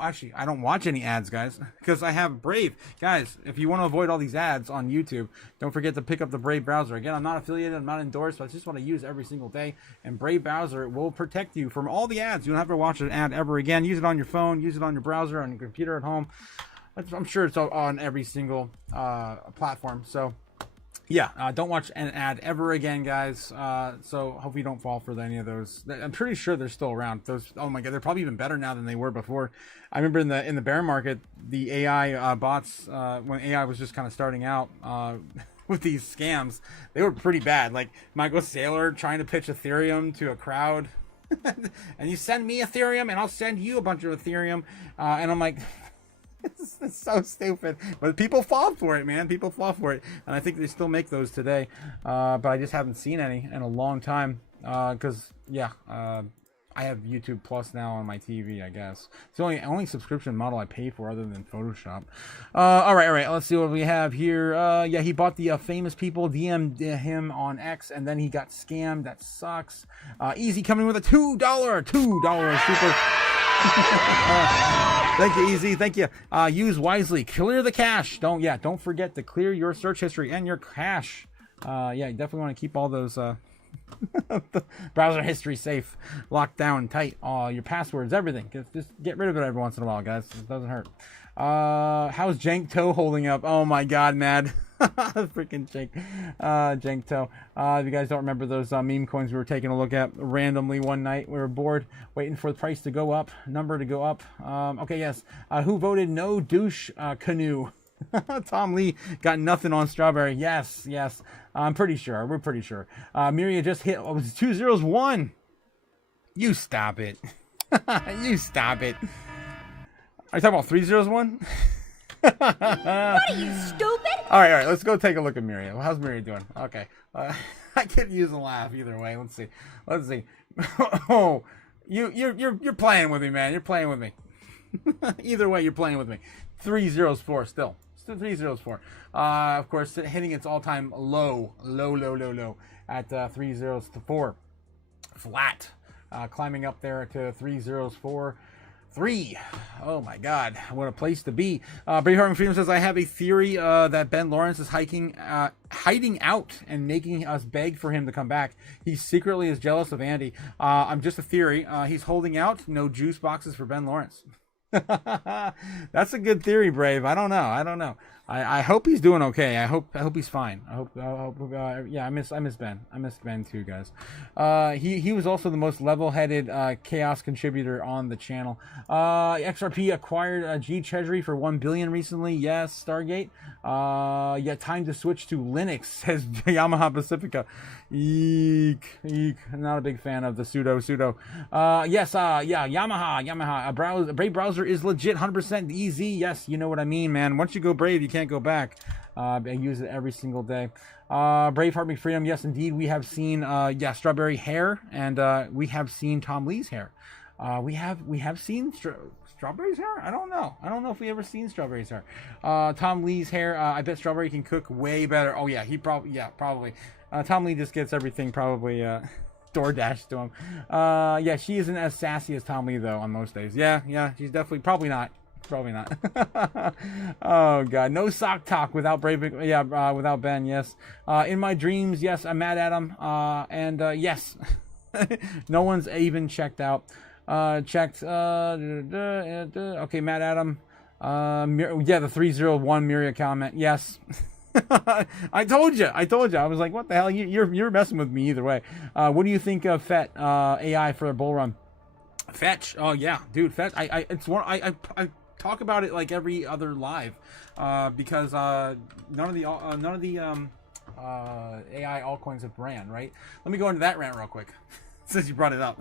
watch any ads, guys, because I have Brave. Guys, if you want to avoid all these ads on YouTube, don't forget to pick up the Brave browser. Again, I'm not affiliated, I'm not endorsed, but I just want to use it every single day. And Brave browser will protect you from all the ads. You don't have to watch an ad ever again. Use it on your phone, use it on your browser, on your computer at home. I'm sure it's on every single platform. So yeah, don't watch an ad ever again, guys. So hope you don't fall for any of those. I'm pretty sure they're still around. Those, oh my god, they're probably even better now than they were before. I remember in the bear market, the AI bots, when AI was just kind of starting out, with these scams. They were pretty bad. Like Michael Saylor trying to pitch Ethereum to a crowd. And you send me Ethereum and I'll send you a bunch of Ethereum. And I'm like, this is so stupid. But people fall for it, man. People fall for it. And I think they still make those today. But I just haven't seen any in a long time. Because, I have YouTube Plus now on my TV, I guess. It's the only subscription model I pay for other than Photoshop. All right. Let's see what we have here. He bought the famous people, DM'd him on X, and then he got scammed. That sucks. Easy coming with a $2 super. Thank you, Easy. Thank you. Use wisely. Clear the cache. Don't forget to clear your search history and your cache. You definitely want to keep all those the browser history safe, locked down tight, all your passwords, everything. Just get rid of it every once in a while, guys. It doesn't hurt. How's JankTo holding up? Oh my god, mad. Freaking JankTo. If you guys don't remember those meme coins we were taking a look at randomly one night, we were bored waiting for the price to go up, number to go up. Who voted no douche canoe? Tom Lee got nothing on Strawberry. Yes. I'm pretty sure. We're pretty sure. Miria just hit. Oh, it was 2 zeros 1. You stop it. You stop it. Are you talking about 3 zeros 1? What are you, stupid? All right. Let's go take a look at Miria. How's Miria doing? Okay. I could use a laugh either way. Let's see. Oh, you're playing with me, man. You're playing with me. Either way, you're playing with me. 3 zeros 4 still. 3 zeros 4. Of course, hitting its all-time low at 3 zeros to 4. Flat. Climbing up there to 3 zeros 4. 3. Oh my God, what a place to be. Braveheart Freedom says, I have a theory that Ben Lawrence is hiding out and making us beg for him to come back. He secretly is jealous of Andy. I'm just a theory. He's holding out. No juice boxes for Ben Lawrence. That's a good theory, Brave. I don't know. I hope he's doing okay. I hope he's fine. I miss Ben. I miss Ben too, guys. He was also the most level-headed chaos contributor on the channel. XRP acquired G Treasury for 1 billion recently. Yes, Stargate. Time to switch to Linux, says Yamaha Pacifica. Eek. Not a big fan of the sudo. Yamaha. Brave browser is legit, 100% easy. Yes, you know what I mean, man. Once you go Brave, you can't go back. I use it every single day. Braveheart McFreedom, yes, indeed. We have seen, Strawberry hair, and we have seen Tom Lee's hair. We have seen Strawberry's hair? I don't know if we ever seen Strawberry's hair. Tom Lee's hair, I bet Strawberry can cook way better. Oh yeah, probably. Tom Lee just gets everything probably DoorDash to him. She isn't as sassy as Tom Lee though on most days. Yeah, she's definitely probably not. Oh god, no sock talk without without Ben. Yes, in my dreams, yes, I'm mad at him. And yes, no one's even checked out. Okay, Matt Adam. The 301 Miria comment. Yes. I told you. I was like, what the hell? You're messing with me either way. What do you think of FET AI for a bull run? Fetch. Oh yeah, dude. Fetch. I talk about it like every other live, because none of the AI altcoins have ran. Right. Let me go into that rant real quick. Since you brought it up.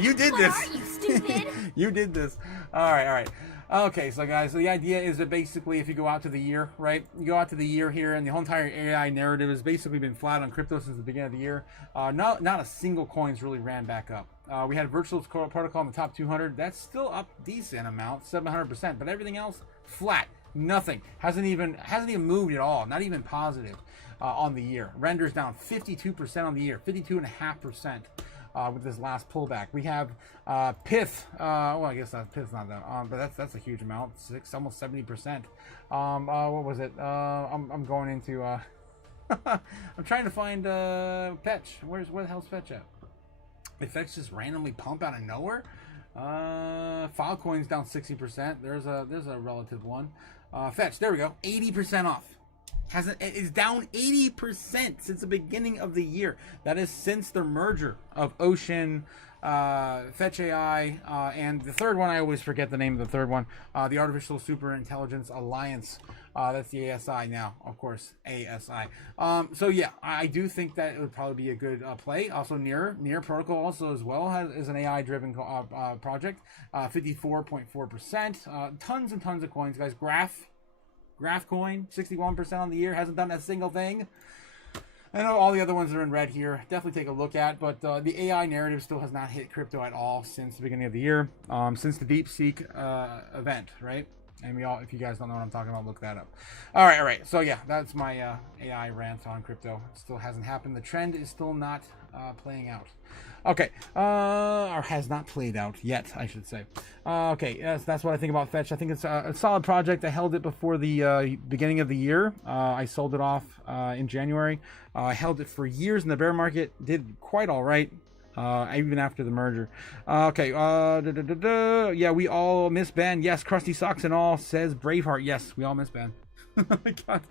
You did this. What are you, stupid? You did this. All right. Okay, so guys, the idea is that basically if you go out to the year, right? You go out to the year here, and the whole entire AI narrative has basically been flat on crypto since the beginning of the year. Not a single coin's really ran back up. We had Virtual Protocol in the top 200. That's still up decent amount, 700%. But everything else, flat. Nothing. Hasn't even moved at all. Not even positive. On the year. Renders down 52% on the year, 52.5% with this last pullback. We have Pith. I guess Pith's not that, but that's a huge amount. Almost 70%. What was it? I'm going into. I'm trying to find Fetch. Where the hell's Fetch at? Did Fetch just randomly pump out of nowhere? Filecoin's down 60%. There's a relative one. Fetch. There we go. 80% off. Is down 80% since the beginning of the year. That is since the merger of Ocean, Fetch AI, and the third one, I always forget the name of the third one, the Artificial Super Intelligence Alliance. That's the ASI now, of course, ASI. So yeah, I do think that it would probably be a good play. Also, Near Protocol also as well is an AI-driven project. 54.4%. Tons and tons of coins, guys. Graph coin, 61% on the year, hasn't done a single thing. I know all the other ones that are in red here. Definitely take a look at, but the AI narrative still has not hit crypto at all since the beginning of the year, since the DeepSeek event, right? And if you guys don't know what I'm talking about, look that up. All right. So yeah, that's my AI rant on crypto. It still hasn't happened. The trend is still not playing out. Okay, or has not played out yet, I should say. Okay, yes, that's what I think about Fetch. I think it's a solid project. I held it before the beginning of the year. I sold it off in January. I held it for years in the bear market. Did quite all right. Even after the merger. Okay, yeah, we all miss Ben. Yes, crusty socks and all, says Braveheart. Yes, we all miss Ben. Oh my God.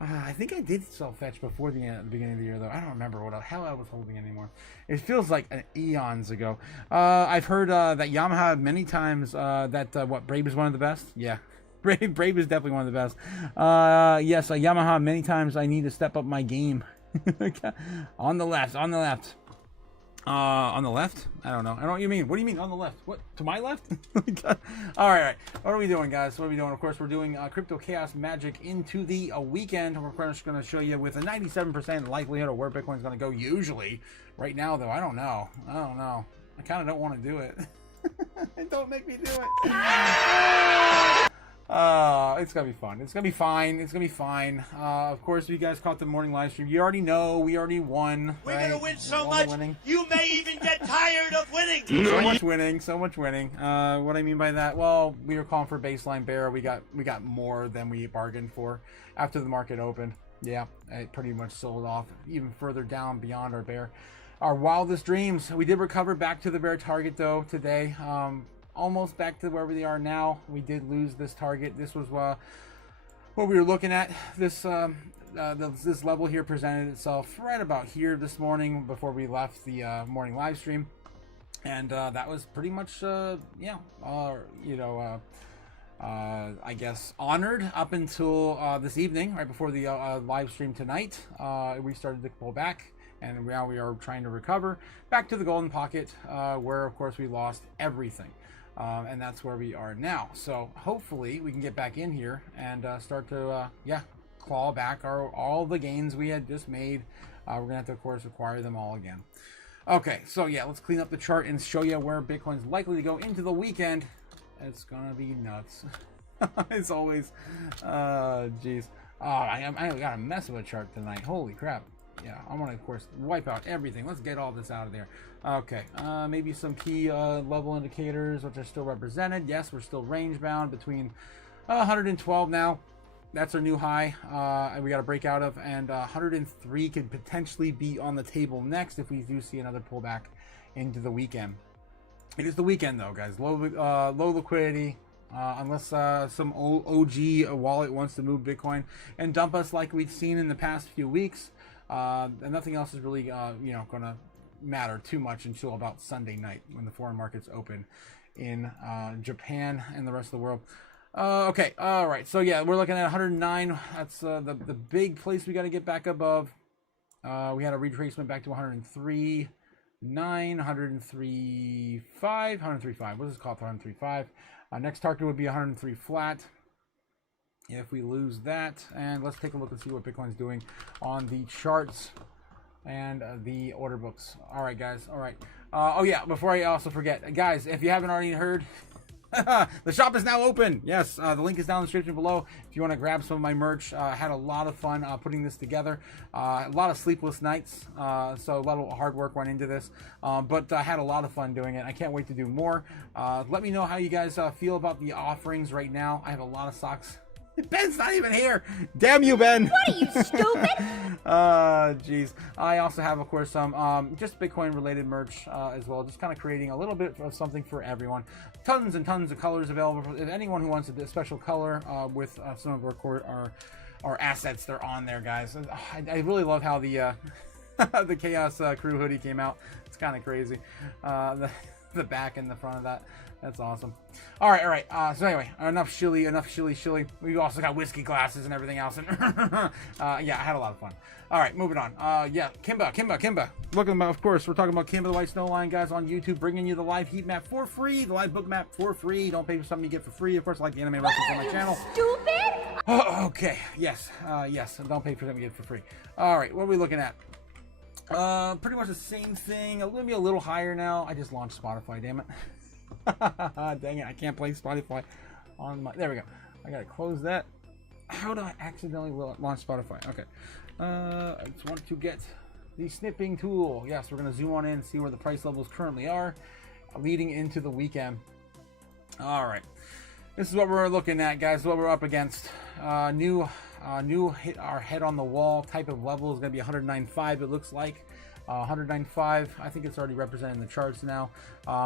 I think I did sell Fetch before the beginning of the year, though. I don't remember what the hell I was holding anymore. It feels like eons ago. I've heard that Yamaha many times what, Brave is one of the best? Yeah. Brave is definitely one of the best. Yes, Yamaha many times I need to step up my game. On the left. On the left? I don't know. I don't know what you mean. What do you mean on the left? What? To my left? All right. What are we doing, guys? What are we doing? Of course, we're doing Crypto Chaos Magic into the weekend. We're just going to show you with a 97% likelihood of where Bitcoin's going to go usually. Right now, though, I don't know. I kind of don't want to do it. Don't make me do it. It's gonna be fun. It's gonna be fine. It's gonna be fine. Of course, if you guys caught the morning live stream, you already know we already won. We're right? gonna win so much, you may even get tired of winning. So much winning. What I mean by that, well, we were calling for baseline bear. We got more than we bargained for after the market opened. Yeah, it pretty much sold off even further down beyond our bear. Our wildest dreams. We did recover back to the bear target though today. Almost back to where we are now. We did lose this target. This was what we were looking at. This this level here presented itself right about here this morning before we left the morning live stream, and that was pretty much I guess honored up until this evening, right before the live stream tonight. We started to pull back, and now we are trying to recover back to the golden pocket, where of course we lost everything. And that's where we are now. So hopefully we can get back in here and start to claw back all the gains we had just made. We're gonna have to of course acquire them all again. Okay, so yeah, let's clean up the chart and show you where Bitcoin's likely to go into the weekend. It's gonna be nuts. It's always geez. I got a mess of a chart tonight. Holy crap. Yeah, I want to, of course, wipe out everything. Let's get all this out of there. Okay, maybe some key level indicators, which are still represented. Yes, we're still range bound between 112 now. That's our new high. We got to break out of, and 103 could potentially be on the table next if we do see another pullback into the weekend. It is the weekend, though, guys. Low liquidity. Unless some OG wallet wants to move Bitcoin and dump us like we've seen in the past few weeks. And nothing else is really, going to matter too much until about Sunday night when the foreign markets open in Japan and the rest of the world. Okay, all right. So yeah, we're looking at 109. That's the big place we got to get back above. We had a retracement back to 103.9, 103.5, 103.5. What is it called? 103.5. Next target would be 103 flat. If we lose that, and let's take a look and see what Bitcoin's doing on the charts and the order books. All right, guys. All right. Oh yeah, before I also forget, guys, if you haven't already heard, the shop is now open. Yes, the link is down in the description below. If you want to grab some of my merch, I had a lot of fun putting this together. A lot of sleepless nights, so a lot of hard work went into this. But I had a lot of fun doing it. I can't wait to do more. Let me know how you guys feel about the offerings right now. I have a lot of socks. Ben's not even here. Damn you, Ben. What are you, stupid? Jeez. I also have, of course, some just Bitcoin related merch as well. Just kind of creating a little bit of something for everyone. Tons and tons of colors available. If anyone who wants a special color with some of our assets, they're on there, guys. I really love how the the Chaos Crew hoodie came out. It's kind of crazy. the back and the front of that. That's awesome. All right. So anyway, enough shilly. We also got whiskey glasses and everything else. And yeah, I had a lot of fun. All right, moving on. Yeah, Kimba. Looking about, of course, we're talking about Kimba the White Snow Lion, guys, on YouTube, bringing you the live heat map for free, the live book map for free. Don't pay for something you get for free. Of course, I like the anime reference on my channel. Stupid? Oh, okay. Yes. Don't pay for something you get for free. All right, what are we looking at? Pretty much the same thing. I'm gonna be a little higher now. I just launched Spotify. Damn it. Dang it, I can't play Spotify on my... There we go. I gotta close that. How do I accidentally launch Spotify? Okay. I just want to get the snipping tool. Yes, we're gonna zoom on in and see where the price levels currently are leading into the weekend. All right. This is what we're looking at, guys. What we're up against. New hit our head on the wall type of level is gonna be 109.5. It looks like. 109.5. I think it's already represented in the charts now.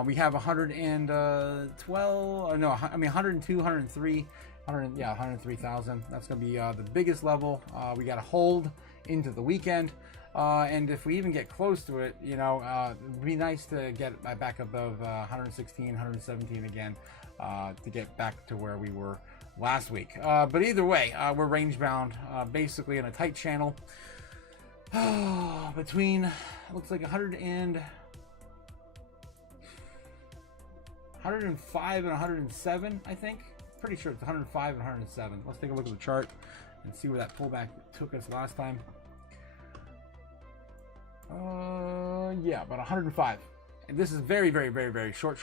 We have 112. No, I mean 102, 103, 103,000. That's gonna be the biggest level. We got to hold into the weekend, and if we even get close to it, you know, it'd be nice to get back above 116, 117 again, to get back to where we were last week. But either way, we're range bound, basically in a tight channel. Between looks like 105 and 107, I think. Pretty sure it's 105 and 107. Let's take a look at the chart and see where that pullback took us last time. Yeah, about 105. And this is very short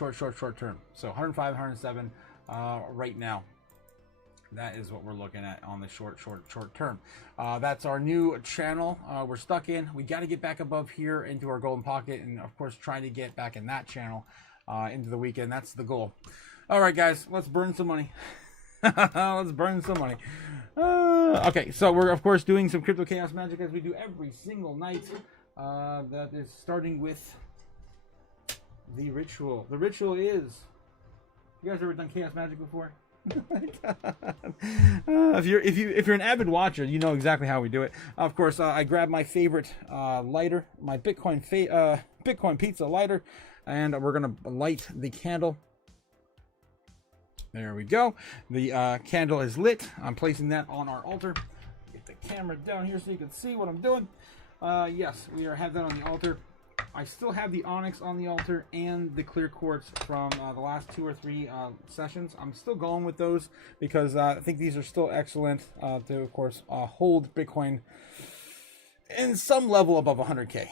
term. So 105, 107 right now. That is what we're looking at on the short term. That's our new channel we're stuck in. We got to get back above here into our golden pocket, and of course trying to get back in that channel into the weekend. That's the goal. All right, guys, let's burn some money. Let's burn some money. Okay, so we're of course doing some Crypto Chaos magic as we do every single night. That is starting with the ritual. The ritual is, you guys ever done chaos magic before? If you're an avid watcher, you know exactly how we do it. Of course, I grabbed my favorite lighter, my Bitcoin pizza lighter, and we're gonna light the candle. There we go. The candle is lit. I'm placing that on our altar. Get the camera down here so you can see what I'm doing. Yes, we have that on the altar. I still have the onyx on the altar and the clear quartz from the last 2 or 3 sessions. I'm still going with those because I think these are still excellent to, of course, hold Bitcoin in some level above 100K.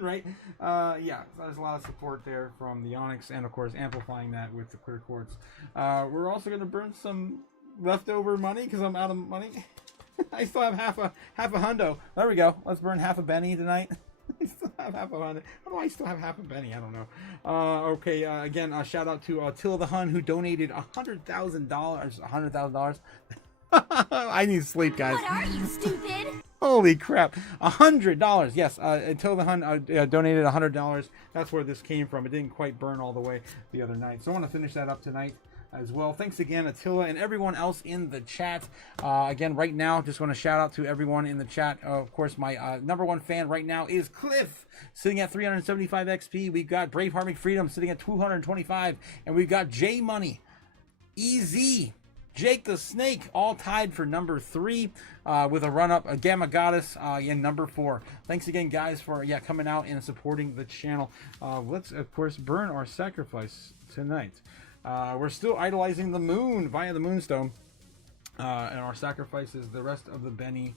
Right? Yeah, so there's a lot of support there from the onyx and, of course, amplifying that with the clear quartz. We're also going to burn some leftover money because I'm out of money. I still have half a hundo. There we go. Let's burn half a Benny tonight. I still have half a hundred. How do I still have half a penny? I don't know. Okay, again, shout out to Attila the Hun, who donated $100,000. $100,000. I need sleep, guys. What are you, stupid? Holy crap. $100. Yes, Attila the Hun donated $100. That's where this came from. It didn't quite burn all the way the other night. So I want to finish that up tonight as well. Thanks again, Attila, and everyone else in the chat. Again, right now, just want to shout out to everyone in the chat. Of course, my #1 fan right now is Cliff, sitting at 375 XP. We've got Braveheart McFreedom sitting at 225, and we've got J Money, EZ, Jake the Snake, all tied for #3 with a run-up, a Gamma Goddess in #4. Thanks again, guys, for coming out and supporting the channel. Let's, of course, burn our sacrifice tonight. We're still idolizing the moon via the moonstone, and our sacrifice is the rest of the Benny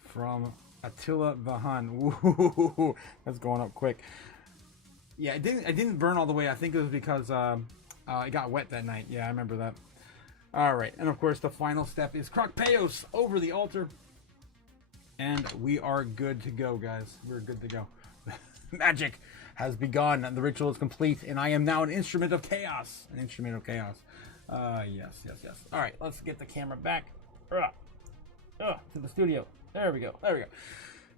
from Attila the Hun. Ooh, that's going up quick. Yeah, it didn't burn all the way. I think it was because it got wet that night. Yeah, I remember that. All right, and of course the final step is CRPYPTO over the altar, and we are good to go, guys. We're good to go. Magic has begun, and the ritual is complete, and I am now an instrument of chaos. An instrument of chaos. Yes. All right, let's get the camera back to the studio. There we go.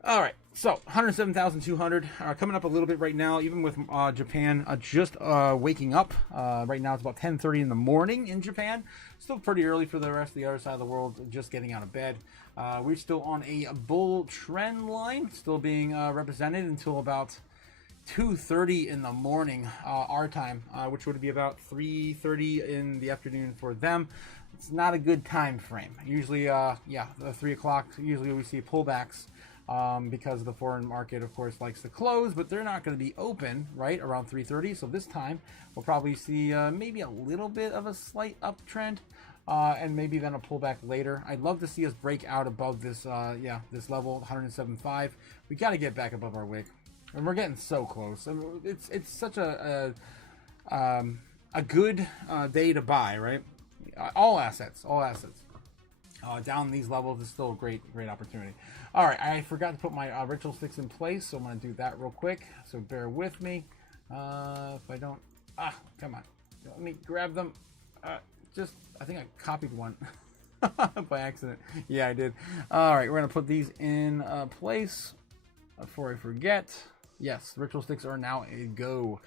All right, so 107,200. Coming up a little bit right now, even with Japan just waking up. Right now it's about 10:30 in the morning in Japan. Still pretty early for the rest of the other side of the world, just getting out of bed. We're still on a bull trend line, still being represented until about 2:30 in the morning, our time, which would be about 3:30 in the afternoon for them. It's not a good time frame. Usually, yeah, 3 o'clock, usually we see pullbacks because the foreign market, of course, likes to close, but they're not going to be open, right, around 3:30. So this time, we'll probably see maybe a little bit of a slight uptrend. And maybe then a pullback later. I'd love to see us break out above this, this level, 107.5. We got to get back above our wick, and we're getting so close. I mean, it's such a good day to buy, right? All assets. Down these levels is still a great opportunity. All right, I forgot to put my ritual sticks in place, so I'm going to do that real quick. So bear with me. If I don't, come on, let me grab them. I think I copied one by accident. Yeah, I did. All right, we're going to put these in place before I forget. Yes, ritual sticks are now a go.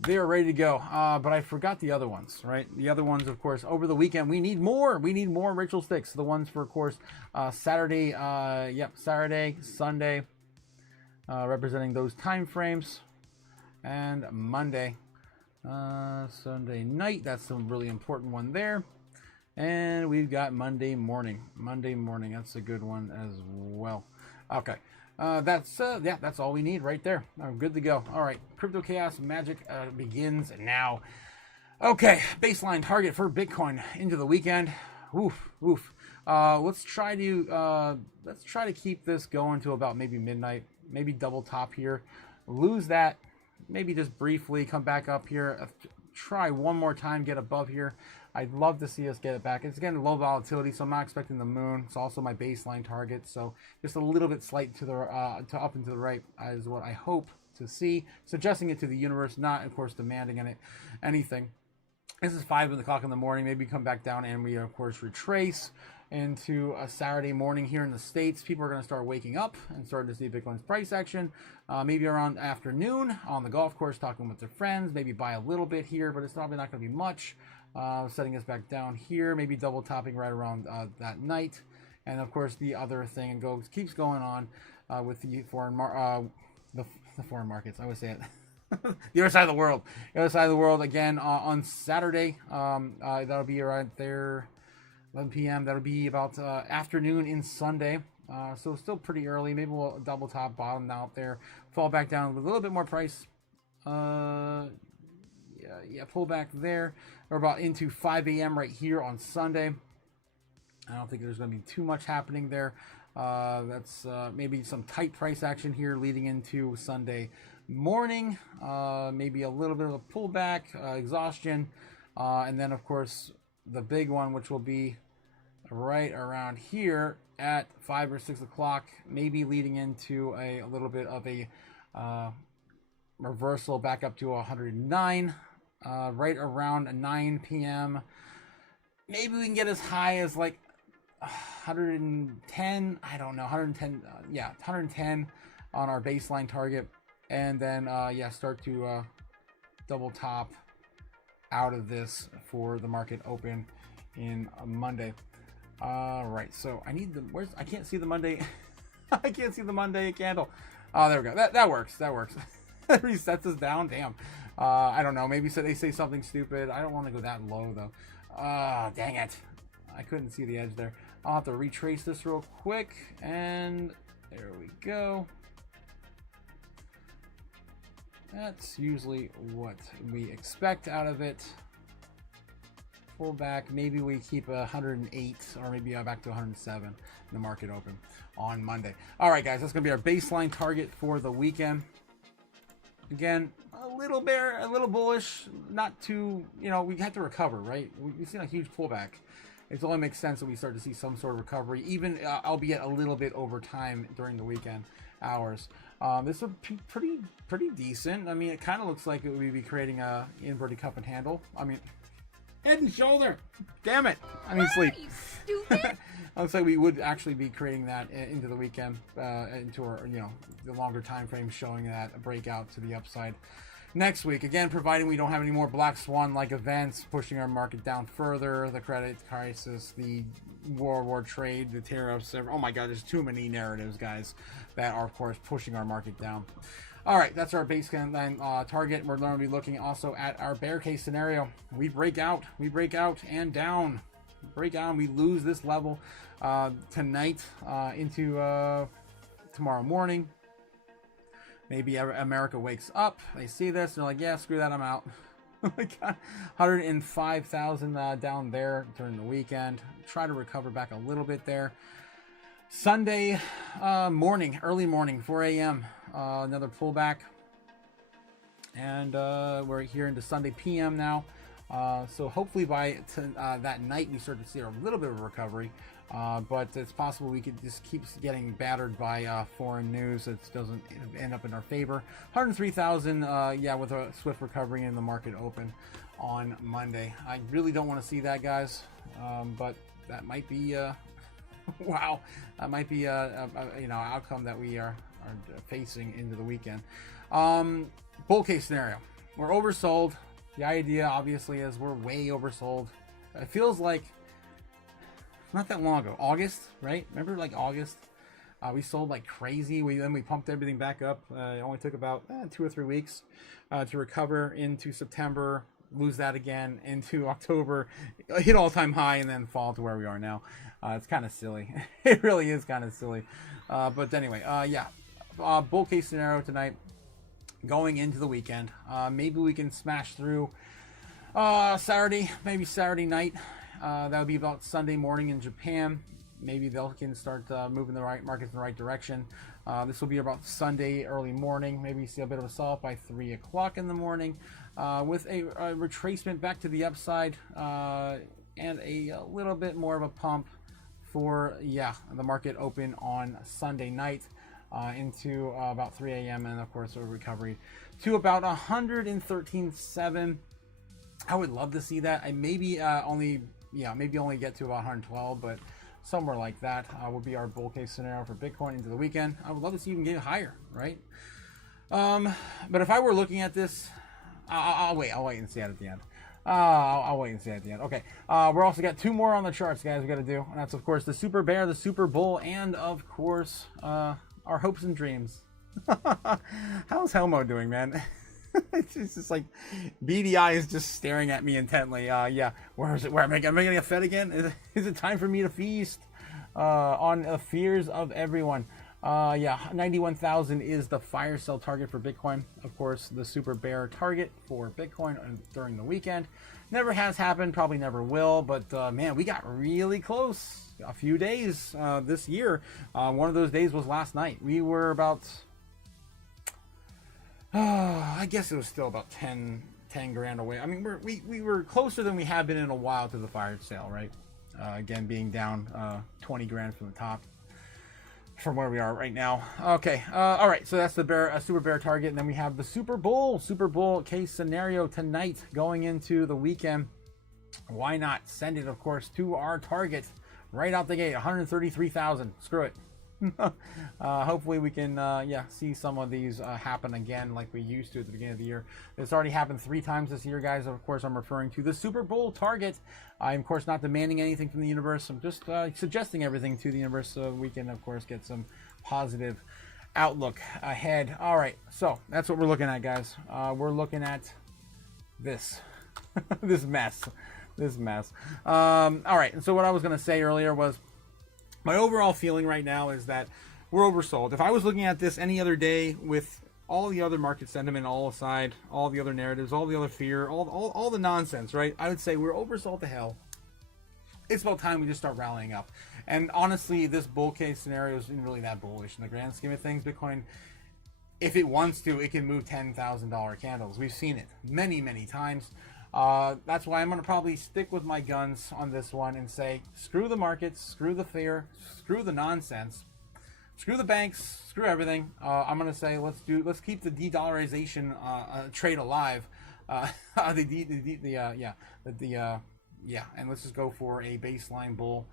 They're ready to go. But I forgot the other ones, right? The other ones, of course, over the weekend, we need more. We need more ritual sticks. The ones for, of course, Saturday, Saturday, Sunday, representing those time frames, and Monday. Sunday night, that's the really important one there. And we've got Monday morning. That's a good one as well. Okay, that's all we need right there. I'm good to go. All right, Crypto Chaos magic begins now. Okay, baseline target for Bitcoin into the weekend. Oof. Let's try to keep this going to about maybe midnight. Maybe double top here. Lose that. Maybe just briefly come back up here. Try one more time, get above here. I'd love to see us get it back. It's again low volatility, so I'm not expecting the moon. It's also my baseline target, so just a little bit slight to the up and to the right is what I hope to see. Suggesting it to the universe, not of course demanding anything. This is 5 o'clock in the morning. Maybe come back down and we of course retrace into a Saturday morning here in the States. People are going to start waking up and starting to see Bitcoin's price action. Maybe around afternoon on the golf course, talking with their friends. Maybe buy a little bit here, but it's probably not going to be much. Setting us back down here. Maybe double topping right around that night. And of course, the other thing keeps going on with the foreign markets. I would say it. The other side of the world. The other side of the world again on Saturday. That'll be right there. 11 p.m. That'll be about afternoon in Sunday. So still pretty early. Maybe we'll double top, bottom out there, fall back down with a little bit more price. Pull back there. We're about into 5 a.m. right here on Sunday. I don't think there's going to be too much happening there. That's maybe some tight price action here leading into Sunday morning. Maybe a little bit of a pullback, exhaustion, and then of course the big one, which will be right around here at 5 or 6 o'clock, maybe leading into a little bit of a reversal back up to 109, right around 9 p.m. Maybe we can get as high as like 110. I don't know, 110. 110 on our baseline target, and then start to double top out of this for the market open in Monday. All right, so I need I can't see the Monday. I can't see the Monday candle. Oh, there we go. That works. That resets us down. Damn. I don't know. Maybe they say something stupid. I don't want to go that low though. Dang it. I couldn't see the edge there. I'll have to retrace this real quick, and there we go. That's usually what we expect out of it. Pull back. Maybe we keep 108 or maybe back to 107 in the market open on Monday. All right, guys, that's going to be our baseline target for the weekend. Again, a little bear, a little bullish, not too, we have to recover, right? We've seen a huge pullback. It only makes sense that we start to see some sort of recovery, even albeit a little bit over time during the weekend hours. This is pretty decent. I mean, it kind of looks like it would be creating a inverted cup and handle. I mean, head and shoulder. Damn it. I mean, sleep. Stupid. Looks like we would actually be creating that into the weekend, into our, the longer time frame, showing that breakout to the upside next week. Again, providing we don't have any more black swan-like events pushing our market down further, the credit crisis, the World War trade, the tariffs. Oh my God, there's too many narratives, guys, that are of course pushing our market down. All right, that's our base line target. We're going to be looking also at our bear case scenario. We break out and down. Break out, we lose this level tonight into tomorrow morning. Maybe America wakes up, they see this, they're like, yeah, screw that, I'm out. We got 105,000 down there during the weekend. Try to recover back a little bit there. Sunday morning, early morning, 4 a.m. Another pullback. And we're here into Sunday PM now. So hopefully by that night we start to see a little bit of a recovery. But it's possible we could just keep getting battered by foreign news that doesn't end up in our favor. 103,000, yeah, with a swift recovery in the market open on Monday. I really don't want to see that, guys, but that might be wow, that might be a outcome that we are facing into the weekend. Bull case scenario, we're oversold. The idea obviously is we're way oversold. It feels like not that long ago, August, right? Remember, like August, we sold like crazy. Then we pumped everything back up. It only took about 2 or 3 weeks to recover into September, lose that again into October, hit all-time high, and then fall to where we are now. It's kind of silly. It really is kind of silly. But anyway, yeah, bull case scenario tonight, going into the weekend. Maybe we can smash through Saturday, maybe Saturday night. That would be about Sunday morning in Japan. Maybe they can start moving the markets in the right direction. This will be about Sunday early morning. Maybe see a bit of a sell-off by 3 o'clock in the morning, with a retracement back to the upside, and a little bit more of a pump for the market open on Sunday night into about 3 a.m. and of course a recovery to about 113.7. I would love to see that. I maybe only get to about 112, but somewhere like that would be our bull case scenario for Bitcoin into the weekend. I would love to see even get higher, right? But if I were looking at this, I'll wait and see it at the end. I'll wait and see it at the end. Okay, we're also got 2 more on the charts, guys, we got to do, and that's of course the super bear, the super bull, and of course our hopes and dreams. How's Helmo doing, man? It's just like BDI is just staring at me intently. Yeah, where is it? Where am I going to get fed again? Is it time for me to feast on the fears of everyone? Yeah, 91,000 is the fire sale target for Bitcoin. Of course, the super bear target for Bitcoin during the weekend. Never has happened, probably never will, but man, we got really close a few days this year. One of those days was last night. We were about... I guess it was still about 10 grand away. I mean, we were closer than we have been in a while to the fire sale, right? Again, being down 20 grand from the top, from where we are right now. Okay, all right. So that's the super bear target, and then we have the super bull case scenario tonight going into the weekend. Why not send it, of course, to our target right out the gate, 133,000. Screw it. Hopefully we can see some of these happen again like we used to at the beginning of the year. It's already happened 3 times this year, guys. Of course, I'm referring to the Super Bowl target. I'm of course not demanding anything from the universe. I'm just suggesting everything to the universe so we can of course get some positive outlook ahead. All right, so that's what we're looking at, guys. We're looking at this this mess. All right, and so what I was going to say earlier was my overall feeling right now is that we're oversold. If I was looking at this any other day with all the other market sentiment all aside, all the other narratives, all the other fear, all the nonsense, right? I would say we're oversold to hell. It's about time we just start rallying up. And honestly, this bull case scenario isn't really that bullish in the grand scheme of things. Bitcoin, if it wants to, it can move $10,000 candles. We've seen it many, many times. That's why I'm going to probably stick with my guns on this one and say, screw the markets, screw the fear, screw the nonsense, screw the banks, screw everything. I'm going to say, let's keep the de-dollarization trade alive. And let's just go for a baseline bull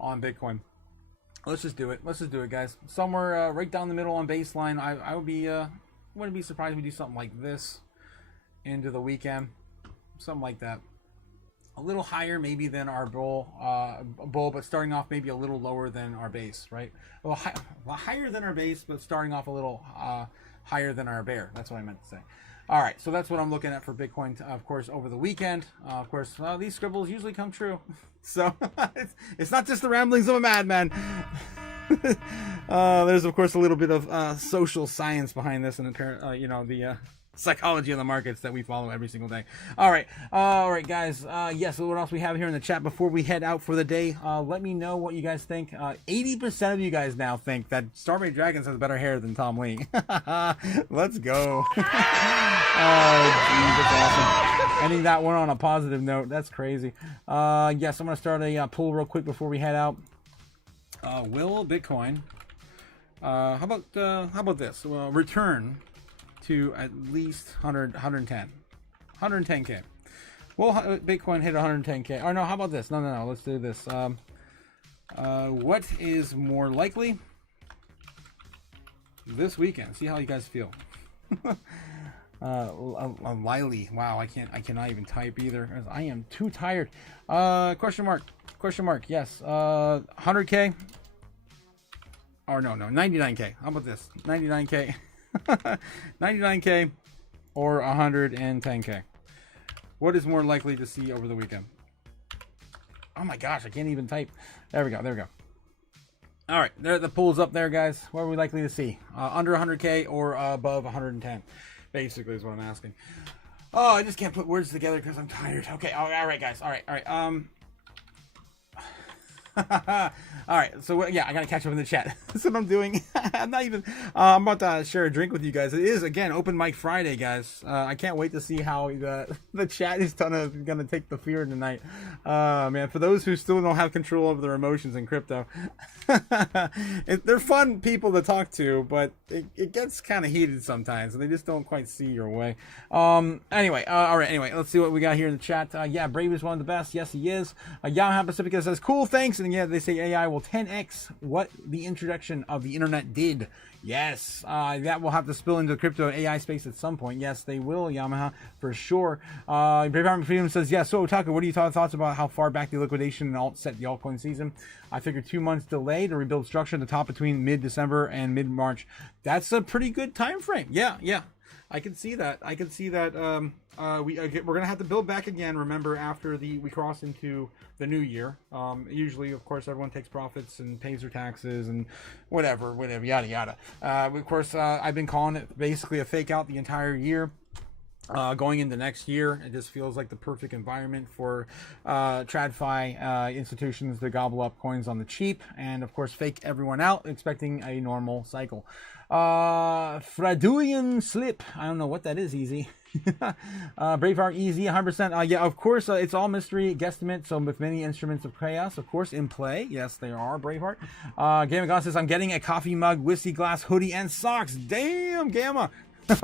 on Bitcoin. Let's just do it. Let's just do it, guys. Somewhere right down the middle on baseline. I wouldn't be surprised if we do something like this into the weekend. Something like that. A little higher maybe than our bull, but starting off maybe a little lower than our base, right? Well, higher than our base, but starting off a little higher than our bear. That's what I meant to say. All right, so that's what I'm looking at for Bitcoin, of course, over the weekend. Of course, these scribbles usually come true. So it's not just the ramblings of a madman. There's, of course, a little bit of social science behind this and, you know, the psychology of the markets that we follow every single day. All right, guys. Yes, so what else we have here in the chat before we head out for the day? Let me know what you guys think. 80% of you guys now think that Strawberry Dragons has better hair than Tom Lee. Let's go. Oh, geez, that's awesome. Ending that one on a positive note. That's crazy. Yes, I'm gonna start a poll real quick before we head out. Will Bitcoin? How about this? Well, return to at least 110k. Will Bitcoin hit 110k? Or no, how about this? No, let's do this. What is more likely this weekend? See how you guys feel. Lily, wow, I cannot even type either. I am too tired. Question mark, yes. 100k. Or no, 99k. How about this? 99k. 99k or 110k. What is more likely to see over the weekend? Oh my gosh, I can't even type. There we go. All right, there, the pool's up there, guys. What are we likely to see? Under 100k or above 110? Basically is what I'm asking. Oh, I just can't put words together because I'm tired. Okay, all right, guys. All right. All right, so yeah, I gotta catch up in the chat. That's what I'm doing. I'm about to share a drink with you guys. It is, again, Open Mic Friday, guys. I can't wait to see how the chat is gonna take the fear tonight. Man, for those who still don't have control over their emotions in crypto, they're fun people to talk to, but it gets kind of heated sometimes, and they just don't quite see your way. Anyway, let's see what we got here in the chat. Yeah, Brave is one of the best. Yes, he is. Yamaha Pacifica says, cool, thanks. And yeah, they say AI will 10x what the introduction of the internet did. Yes, that will have to spill into the crypto AI space at some point. Yes, they will, Yamaha, for sure. Brave Army Freedom says, yeah, so Otaku, what are your thoughts about how far back the liquidation and alt set the altcoin season? I figured 2 months delay to rebuild structure at the top between mid-December and mid-March. That's a pretty good time frame. Yeah. I can see that. We're gonna have to build back again. Remember, after we cross into the new year, usually, of course, everyone takes profits and pays their taxes and whatever, yada yada. Of course, I've been calling it basically a fake out the entire year. Going into next year, it just feels like the perfect environment for TradFi institutions to gobble up coins on the cheap and, of course, fake everyone out, expecting a normal cycle. Fraduian Slip, I don't know what that is, Easy. Braveheart Easy, 100%. Yeah, of course, it's all mystery guesstimate, so with many instruments of chaos, of course, in play. Yes, they are, Braveheart. Gamma God says, I'm getting a coffee mug, whiskey glass, hoodie, and socks. Damn, Gamma. nice.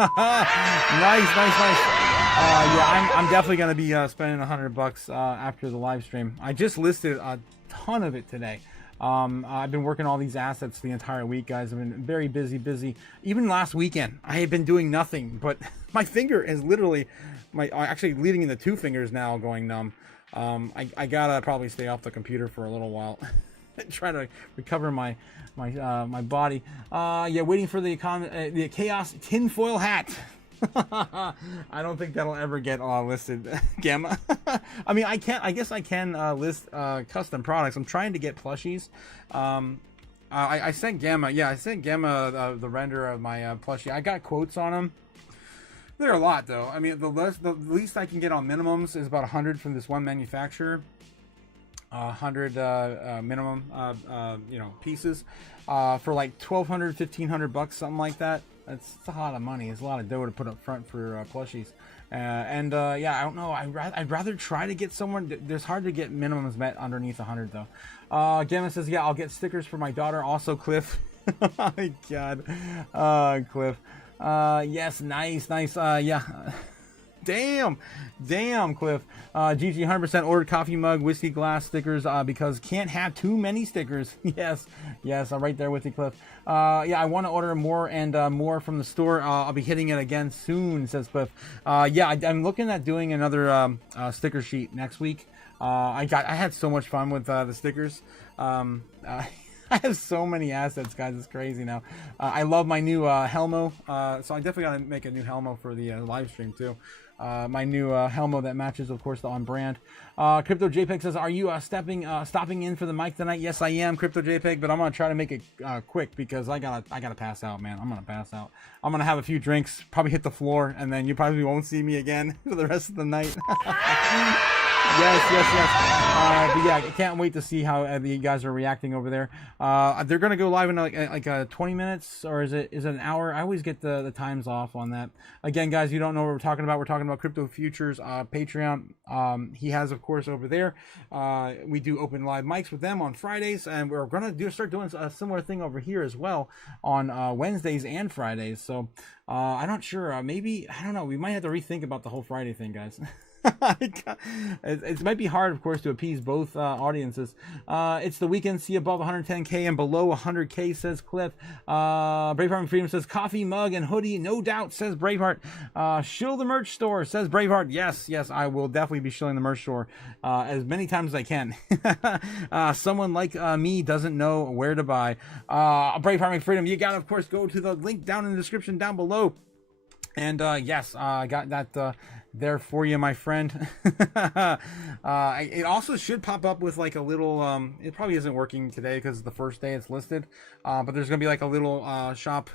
Yeah, I'm definitely gonna be spending $100 after the live stream. I just listed a ton of it today. I've been working all these assets the entire week, guys. I've been very busy. Even last weekend, I have been doing nothing, but my finger is literally actually leading into 2 fingers now going numb. I gotta probably stay off the computer for a little while. Try to recover my body. Yeah, waiting for the chaos tinfoil hat. I don't think that'll ever get listed, Gamma. I mean, I guess I can list custom products. I'm trying to get plushies. I sent Gamma. Yeah, I sent Gamma the render of my plushie. I got quotes on them. They're a lot, though. I mean, the least I can get on minimums is about 100 from this one manufacturer. 100 minimum pieces for like $1,200, $1,500, something like that. That's a lot of money. It's a lot of dough to put up front for plushies. Yeah, I don't know. I'd rather try to get somewhere. There's hard to get minimums met underneath 100 though. Gamma says, yeah, I'll get stickers for my daughter. Also, Cliff. Oh my God, Cliff. Yes, nice. Yeah. Damn, Cliff. GG 100% ordered coffee mug, whiskey glass, stickers, because can't have too many stickers. yes, I'm right there with you, Cliff. Yeah, I want to order more and more from the store. I'll be hitting it again soon, says Cliff. Yeah, I'm looking at doing another sticker sheet next week. I had so much fun with the stickers. I have so many assets, guys. It's crazy now. I love my new Helmo. So I definitely got to make a new Helmo for the live stream too. My new Helmo that matches, of course, the on brand. Crypto JPEG says, "Are you stopping in for the mic tonight?" Yes, I am, Crypto JPEG, but I'm gonna try to make it quick because I gotta pass out, man. I'm gonna pass out. I'm gonna have a few drinks, probably hit the floor, and then you probably won't see me again for the rest of the night. Yes. But yeah, I can't wait to see how you guys are reacting over there. They're gonna go live in like 20 minutes, or is it an hour? I always get the times off on that. Again, guys, you don't know what we're talking about. We're talking about Crypto Futures Patreon. He has, of course, over there. We do open live mics with them on Fridays, and we're gonna start doing a similar thing over here as well on Wednesdays and Fridays. So I'm not sure. Maybe, I don't know. We might have to rethink about the whole Friday thing, guys. It might be hard, of course, to appease both audiences. It's the weekend. See above 110K and below 100K, says Cliff. Braveheart and Freedom says coffee mug and hoodie, no doubt, says Braveheart. Shill the merch store, says Braveheart. Yes, I will definitely be shilling the merch store as many times as I can. Someone like me doesn't know where to buy. Braveheart and Freedom, you gotta, of course, go to the link down in the description down below. And yes, I got that there for you, my friend. It also should pop up with like a little it probably isn't working today because it's the first day it's listed, but there's gonna be like a little shop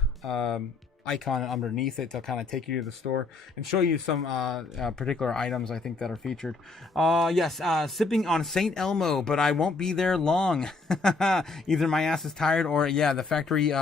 icon underneath it to kind of take you to the store and show you some particular items I think that are featured. Yes, sipping on St. Elmo, but I won't be there long. Either my ass is tired or yeah, the factory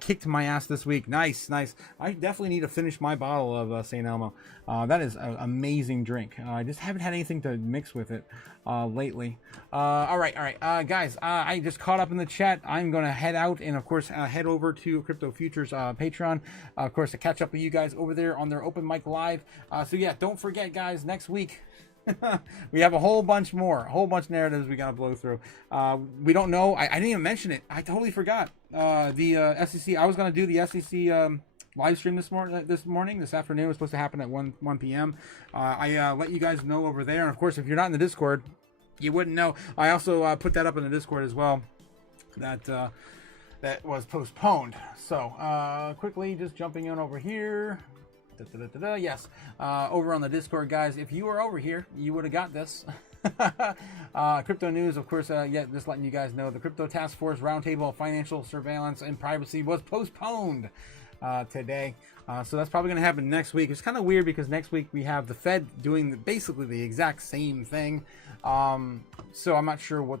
kicked my ass this week. Nice. I definitely need to finish my bottle of St. Elmo. That is an amazing drink. I just haven't had anything to mix with it lately. All right, guys, I just caught up in the chat. I'm going to head out and, of course, head over to Crypto Futures Patreon, of course, to catch up with you guys over there on their open mic live. So, yeah, don't forget, guys, next week, we have a whole bunch narratives we got to blow through. We don't know. I didn't even mention it. I totally forgot. The SEC, I was going to do the SEC live stream this afternoon. It was supposed to happen at 1 p.m. I let you guys know over there, and of course, if you're not in the Discord, you wouldn't know. I also put that up in the Discord as well, that was postponed. So quickly just jumping in over here. Yes, over on the Discord, guys, if you were over here, you would have got this. Crypto news, of course. Yeah, just letting you guys know the Crypto Task Force Roundtable Financial Surveillance and Privacy was postponed today. So that's probably going to happen next week. It's kind of weird because next week we have the Fed doing basically the exact same thing. So I'm not sure what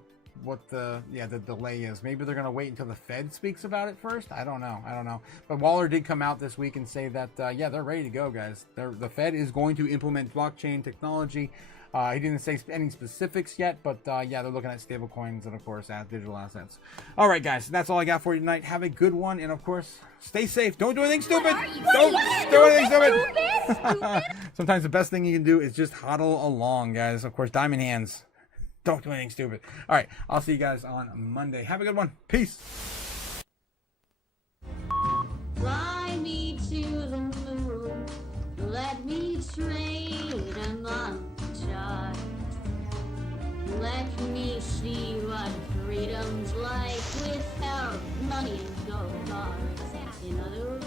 the delay is. Maybe they're going to wait until the Fed speaks about it first. I don't know. But Waller did come out this week and say that yeah, they're ready to go, guys. The Fed is going to implement blockchain technology. He didn't say any specifics yet, but yeah, they're looking at stable coins and, of course, digital assets. All right, guys, that's all I got for you tonight. Have a good one, and, of course, stay safe. Don't do anything stupid. Don't do anything stupid. Sometimes the best thing you can do is just hodl along, guys. Of course, diamond hands. Don't do anything stupid. All right, I'll see you guys on Monday. Have a good one. Peace. Fly me to the moon. Let me trade among stars. Let me see what freedom's like without money and gold bars. In other words,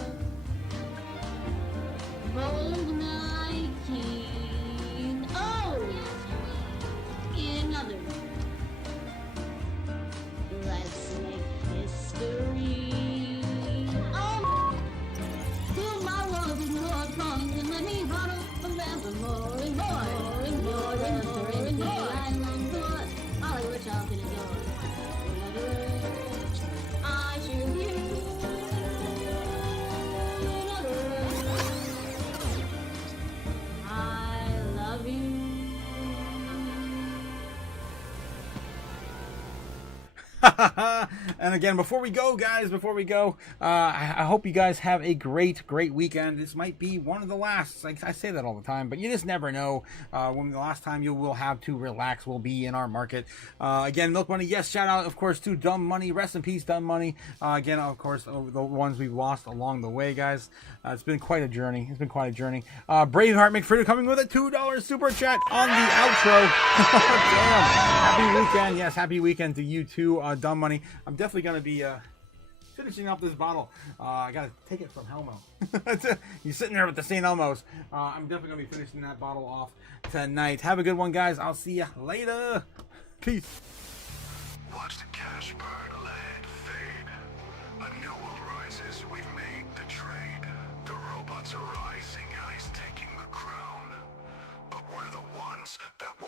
hold my king. Oh! In other words, let's make history. Oh! Fill my wallet with more coins and let me hodl forever more and more and more and more and more. I'm on board. Hollywood talking is yours. In other words, I choose you. In other words, I love you. And again, before we go, guys, I hope you guys have a great weekend. This might be one of the last. Like I say that all the time, but you just never know when the last time you will have to relax will be in our market. Again, Milk Money, yes, shout out, of course, to Dumb Money. Rest in peace, Dumb Money. Again, of course, the ones we've lost along the way, guys. It's been quite a journey. Braveheart McFritter coming with a $2 super chat on the outro. Damn. Happy weekend. Yes, happy weekend to you too. dumb money. I'm definitely gonna be finishing up this bottle. I gotta take it from Helmo. He's sitting there with the St. Elmo's. I'm definitely gonna be finishing that bottle off tonight. Have a good one, guys. I'll see you later. Peace. Watch the cash burn, land fade. A new world rises, we've made the trade. The robots are rising, and he's taking the crown. But we're the ones that